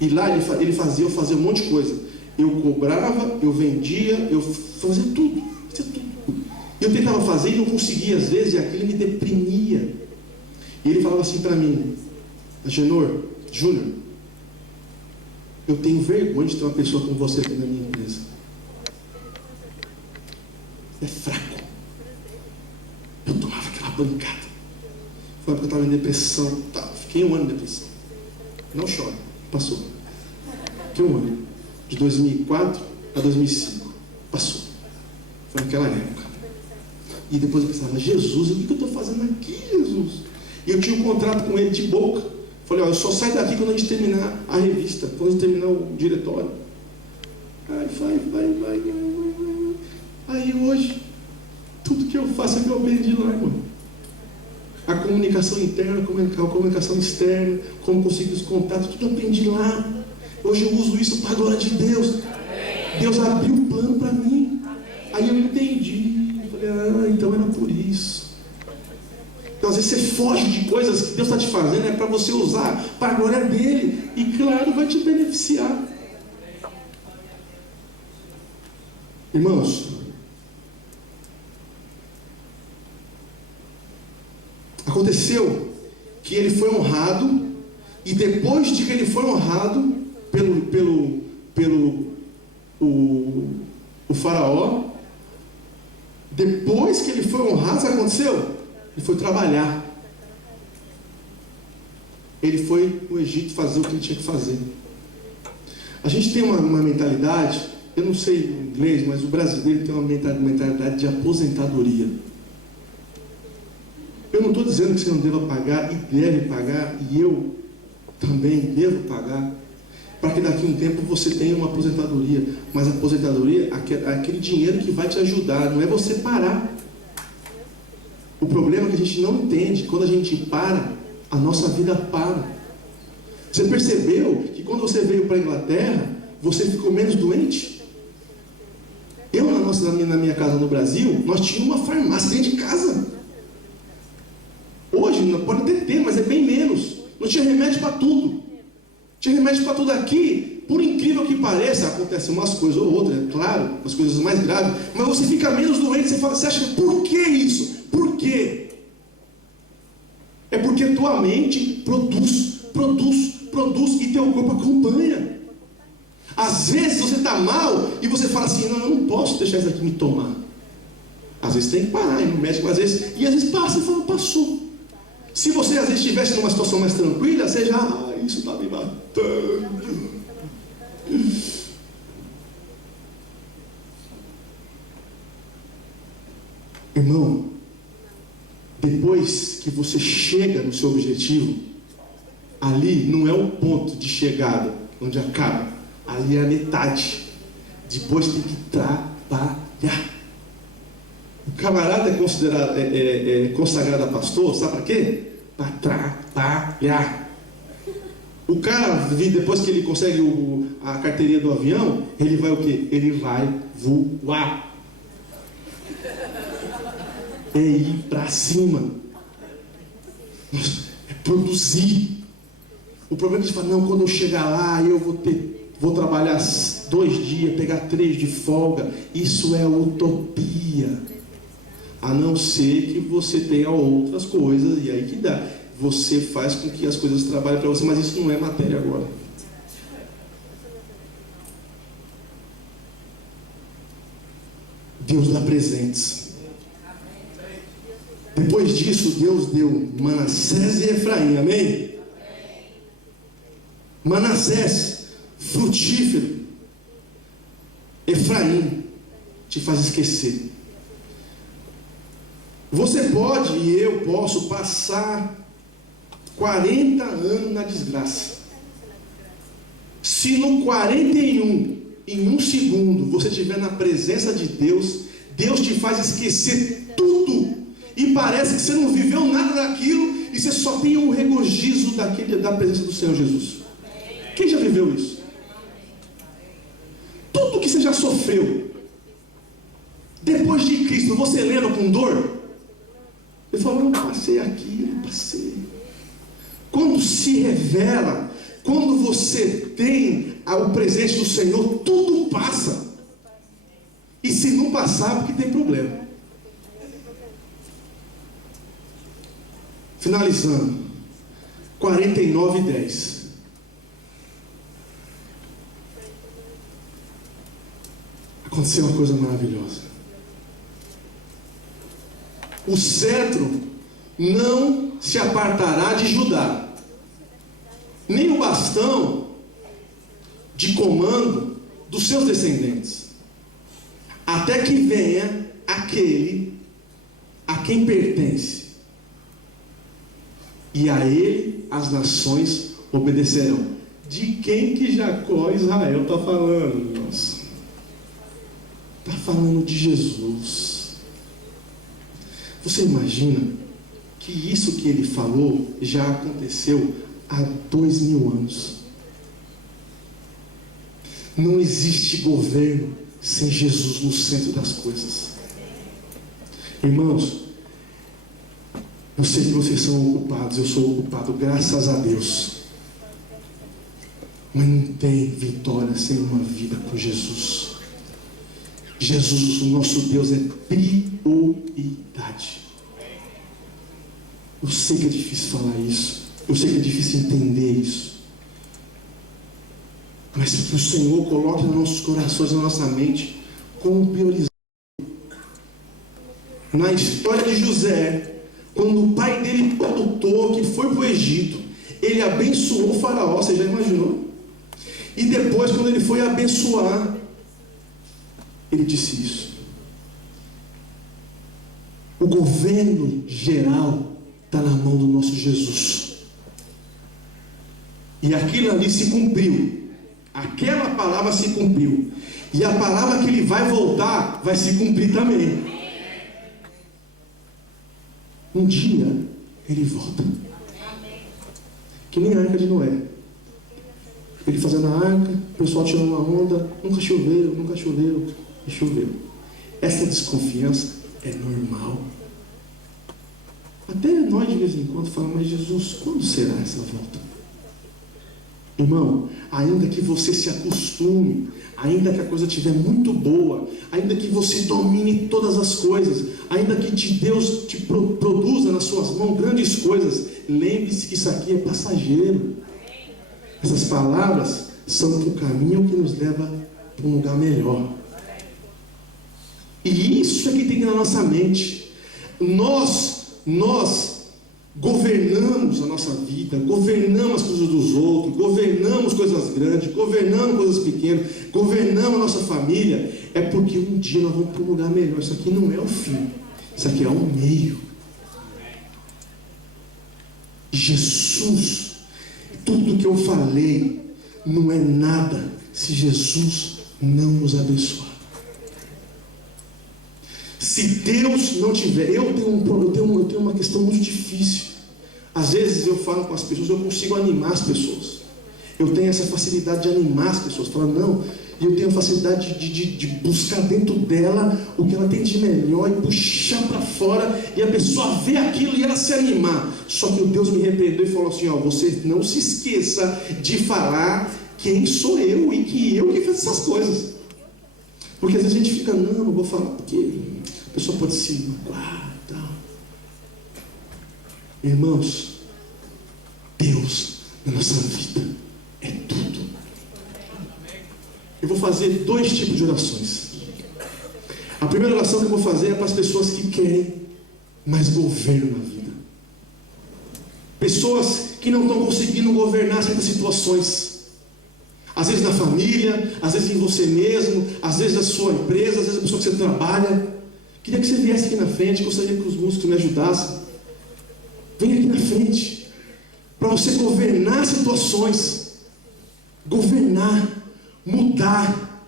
E lá ele fazia um monte de coisa. Eu cobrava, eu vendia, eu fazia tudo. Eu tentava fazer e não conseguia às vezes, e aquilo me deprimia. E ele falava assim para mim, Júnior, eu tenho vergonha de ter uma pessoa como você aqui na minha empresa. É fraco. bancada. Foi porque eu estava em depressão. Fiquei um ano em depressão. Não chore, passou. Fiquei um ano. De 2004 a 2005. Passou. Foi naquela época. E depois eu pensava, Jesus, o que eu estou fazendo aqui, Jesus? E eu tinha um contrato com ele de boca. Falei, eu só saio daqui quando a gente terminar a revista, quando a gente terminar o diretório. Aí vai. Aí hoje, tudo que eu faço é que eu aprendi lá, irmão. A comunicação interna, a comunicação externa, como conseguir os contatos, tudo eu aprendi lá. Hoje eu uso isso para a glória de Deus. Deus abriu o plano para mim. Aí eu entendi. Falei, então era por isso. Então às vezes você foge de coisas que Deus está te fazendo, para você usar para a glória dele. E claro, vai te beneficiar. Irmãos, aconteceu que ele foi honrado, e depois de que ele foi honrado pelo faraó, depois que ele foi honrado, sabe o que aconteceu? Ele foi trabalhar. Ele foi no Egito fazer o que ele tinha que fazer. A gente tem uma mentalidade, eu não sei inglês, mas o brasileiro tem uma mentalidade de aposentadoria. Eu não estou dizendo que você não deva pagar, e deve pagar, e eu também devo pagar, para que daqui a um tempo você tenha uma aposentadoria. Mas a aposentadoria é aquele dinheiro que vai te ajudar, não é você parar. O problema é que a gente não entende, quando a gente para, a nossa vida para. Você percebeu que quando você veio para a Inglaterra, você ficou menos doente? Eu, na minha casa no Brasil, nós tínhamos uma farmácia dentro de casa. Hoje, pode até ter, mas é bem menos. Não tinha remédio para tudo. Tinha remédio para tudo aqui. Por incrível que pareça, acontecem umas coisas ou outras, é claro, as coisas mais graves, mas você fica menos doente. Você acha, por que isso? Por quê? É porque tua mente produz, e teu corpo acompanha. Às vezes você está mal e você fala assim, não, eu não posso deixar isso aqui me tomar. Às vezes tem que parar, ir no médico, às vezes passa e fala, passou. Se você às vezes estivesse numa situação mais tranquila, você já, isso está me matando. Irmão, depois que você chega no seu objetivo, ali não é o ponto de chegada, onde acaba, ali é a metade. Depois tem que trabalhar. O camarada é considerado, consagrado a pastor, sabe para quê? Para trabalhar. O cara, depois que ele consegue a carteirinha do avião, ele vai o quê? Ele vai voar. É ir para cima. É produzir. O problema é que você fala, não, quando eu chegar lá, eu vou trabalhar 2 dias, pegar 3 de folga. Isso é utopia. A não ser que você tenha outras coisas, e aí que dá. Você faz com que as coisas trabalhem para você, mas isso não é matéria agora. Deus dá presentes. Depois disso, Deus deu Manassés e Efraim, amém? Manassés, frutífero. Efraim, te faz esquecer. Você pode e eu posso passar 40 anos na desgraça. Se no 41, em 1 segundo, você estiver na presença de Deus, Deus te faz esquecer tudo. E parece que você não viveu nada daquilo, e você só tem um regozijo da presença do Senhor Jesus. Quem já viveu isso? Tudo que você já sofreu, depois de Cristo, você lembra com dor? Ele falou, não passei aqui, não passei. Quando se revela, quando você tem o presente do Senhor, tudo passa. E se não passar, porque tem problema. Finalizando, 49:10. Aconteceu uma coisa maravilhosa. O cetro não se apartará de Judá, nem o bastão de comando dos seus descendentes, até que venha aquele a quem pertence, e a ele as nações obedecerão. De quem que Jacó e Israel está falando, irmãos? Está falando de Jesus. Você imagina que isso que ele falou já aconteceu há 2000 anos. Não existe governo sem Jesus no centro das coisas. Irmãos, eu sei que vocês são ocupados, eu sou ocupado, graças a Deus. Mas não tem vitória sem uma vida com Jesus. Jesus, o nosso Deus, é prioridade. Eu sei que é difícil falar isso, eu sei que é difícil entender isso, mas que o Senhor coloque nos nossos corações, na nossa mente, como priorizar. Na história de José, quando o pai dele lutou, que foi para o Egito, ele abençoou o faraó, você já imaginou? E depois, quando ele foi abençoar, ele disse isso: o governo geral está na mão do nosso Jesus. E aquilo ali se cumpriu. Aquela palavra se cumpriu. E a palavra que ele vai voltar vai se cumprir também. Um dia ele volta. Que nem a arca de Noé. Ele fazendo a arca, o pessoal tirando uma onda, nunca choveu, e choveu. Essa desconfiança é normal. Até nós de vez em quando falamos: mas Jesus, quando será essa volta? Irmão, ainda que você se acostume, ainda que a coisa estiver muito boa, ainda que você domine todas as coisas, ainda que Deus te produza nas suas mãos grandes coisas, lembre-se que isso aqui é passageiro. Essas palavras são o caminho que nos leva para um lugar melhor. E isso é que tem na nossa mente. Nós governamos a nossa vida, governamos as coisas dos outros, governamos coisas grandes, governamos coisas pequenas, governamos a nossa família. É porque um dia nós vamos para um lugar melhor. Isso aqui não é o fim, isso aqui é o meio. Jesus, tudo que eu falei não é nada se Jesus não nos abençoar. Se Deus não tiver, eu tenho uma questão muito difícil. Às vezes eu falo com as pessoas, eu consigo animar as pessoas. Eu tenho essa facilidade de animar as pessoas. Falar, não, e eu tenho a facilidade de buscar dentro dela o que ela tem de melhor e puxar para fora, e a pessoa vê aquilo e ela se animar. Só que o Deus me repreendeu e falou assim: ó, você não se esqueça de falar quem sou eu e que eu que fiz essas coisas. Porque às vezes a gente fica, não vou falar porque a pessoa pode se magoar e tal. Irmãos, Deus na nossa vida é tudo. Eu vou fazer 2 tipos de orações. A primeira oração que eu vou fazer é para as pessoas que querem mais governo na vida. Pessoas que não estão conseguindo governar certas situações. Às vezes na família, às vezes em você mesmo, às vezes na sua empresa, às vezes na pessoa que você trabalha. Queria que você viesse aqui na frente, gostaria que os músicos me ajudassem. Venha aqui na frente, para você governar situações, governar, mudar,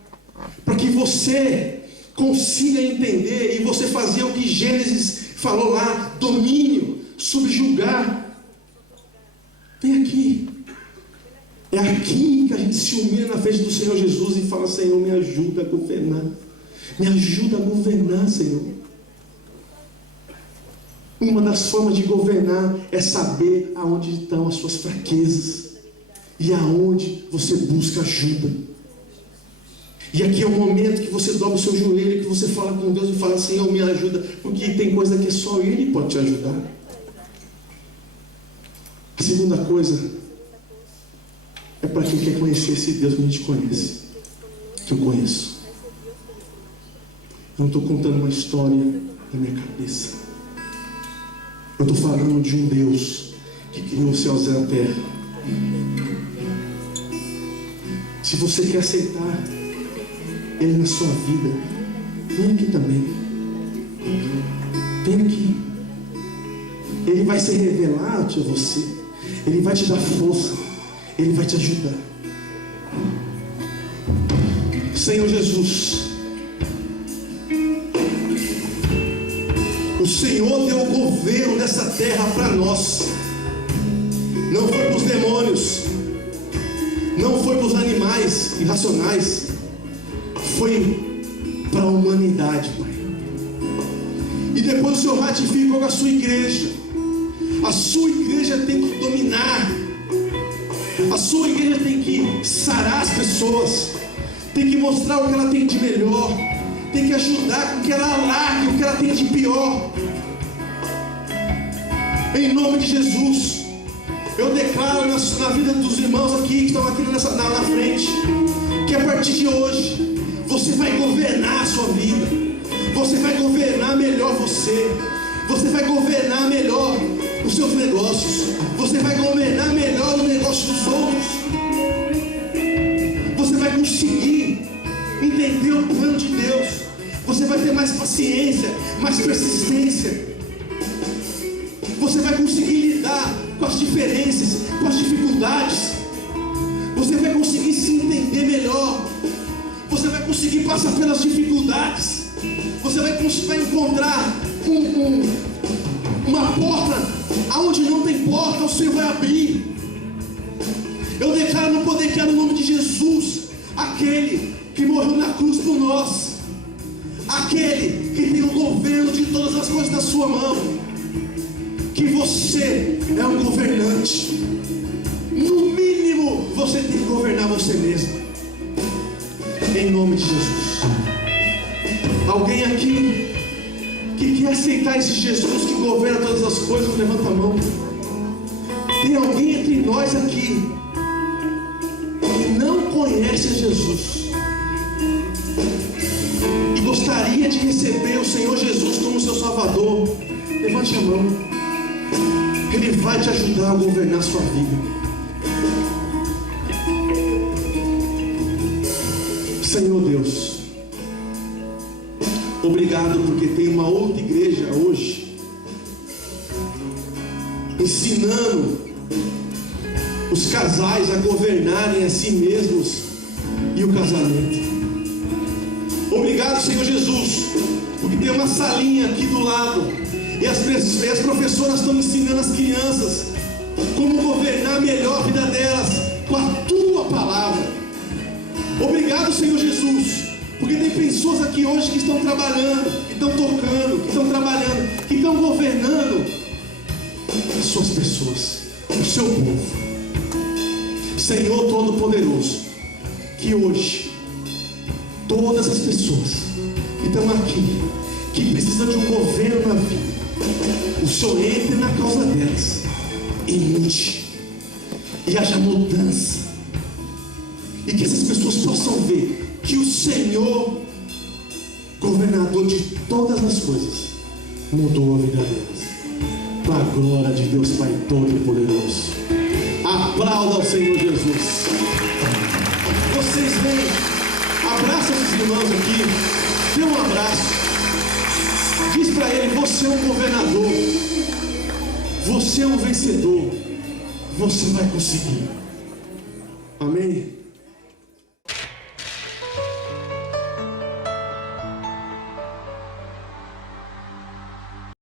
para que você consiga entender e você fazer o que Gênesis falou lá: domínio, subjugar. Vem aqui. É aqui que a gente se humilha na frente do Senhor Jesus e fala: Senhor, me ajuda a governar. Me ajuda a governar, Senhor. Uma das formas de governar é saber aonde estão as suas fraquezas e aonde você busca ajuda. E aqui é o momento que você dobra o seu joelho, que você fala com Deus e fala: Senhor, me ajuda, porque tem coisa que só Ele pode te ajudar. A segunda coisa é para quem quer conhecer esse Deus que a gente conhece, que eu conheço. Eu não estou contando uma história da minha cabeça. Eu estou falando de um Deus que criou os céus e a terra. Se você quer aceitar Ele na sua vida, vem aqui também. Vem aqui. Ele vai se revelar a você. Ele vai te dar força. Ele vai te ajudar. Senhor Jesus, o Senhor deu o governo dessa terra para nós. Não foi para os demônios, não foi para os animais irracionais, foi para a humanidade, Pai. E depois o Senhor ratificou com a sua igreja. A sua igreja tem que dominar. A sua igreja tem que sarar as pessoas. Tem que mostrar o que ela tem de melhor. Tem que ajudar com o que ela alargue, o que ela tem de pior. Em nome de Jesus, eu declaro na vida dos irmãos aqui que estão aqui na frente, que a partir de hoje você vai governar a sua vida. Você vai governar melhor você. Você vai governar melhor os seus negócios. Você vai governar melhor o negócio dos outros. Você vai conseguir entender o plano de Deus. Você vai ter mais paciência, mais persistência. Você vai conseguir lidar com as diferenças, com as dificuldades. Você vai conseguir se entender melhor. Você vai conseguir passar pelas dificuldades. Você vai encontrar uma porta aonde não tem porta, o Senhor vai abrir. Eu declaro no poder que é no nome de Jesus, aquele que morreu na cruz por nós, aquele que tem o governo de todas as coisas na sua mão, que você é um governante. No mínimo você tem que governar você mesmo. Em nome de Jesus. Alguém aqui que quer aceitar esse Jesus que governa todas as coisas, levanta a mão. Tem alguém entre nós aqui que não conhece a Jesus e gostaria de receber o Senhor Jesus como seu Salvador? Levante a mão. Ele vai te ajudar a governar a sua vida. Senhor Deus, obrigado porque tem uma outra igreja hoje ensinando os casais a governarem a si mesmos e o casamento. Obrigado, Senhor Jesus, porque tem uma salinha aqui do lado e as professoras estão ensinando as crianças como governar melhor a vida delas com a tua palavra. Obrigado, Senhor Jesus, porque tem pessoas aqui hoje que estão trabalhando, que estão tocando, que estão trabalhando, que estão governando as suas pessoas, o seu povo. Senhor Todo-Poderoso, que hoje todas as pessoas que estão aqui, que precisam de um governo na vida, o Senhor entre na causa delas e mude, e haja mudança, e que essas pessoas possam ver que o Senhor, governador de todas as coisas, mudou a vida delas, para a glória de Deus Pai Todo-Poderoso. Aplauda ao Senhor Jesus. Vocês vêm, abraça esses irmãos aqui, dê um abraço, diz para ele: você é um governador, você é um vencedor, você vai conseguir. Amém?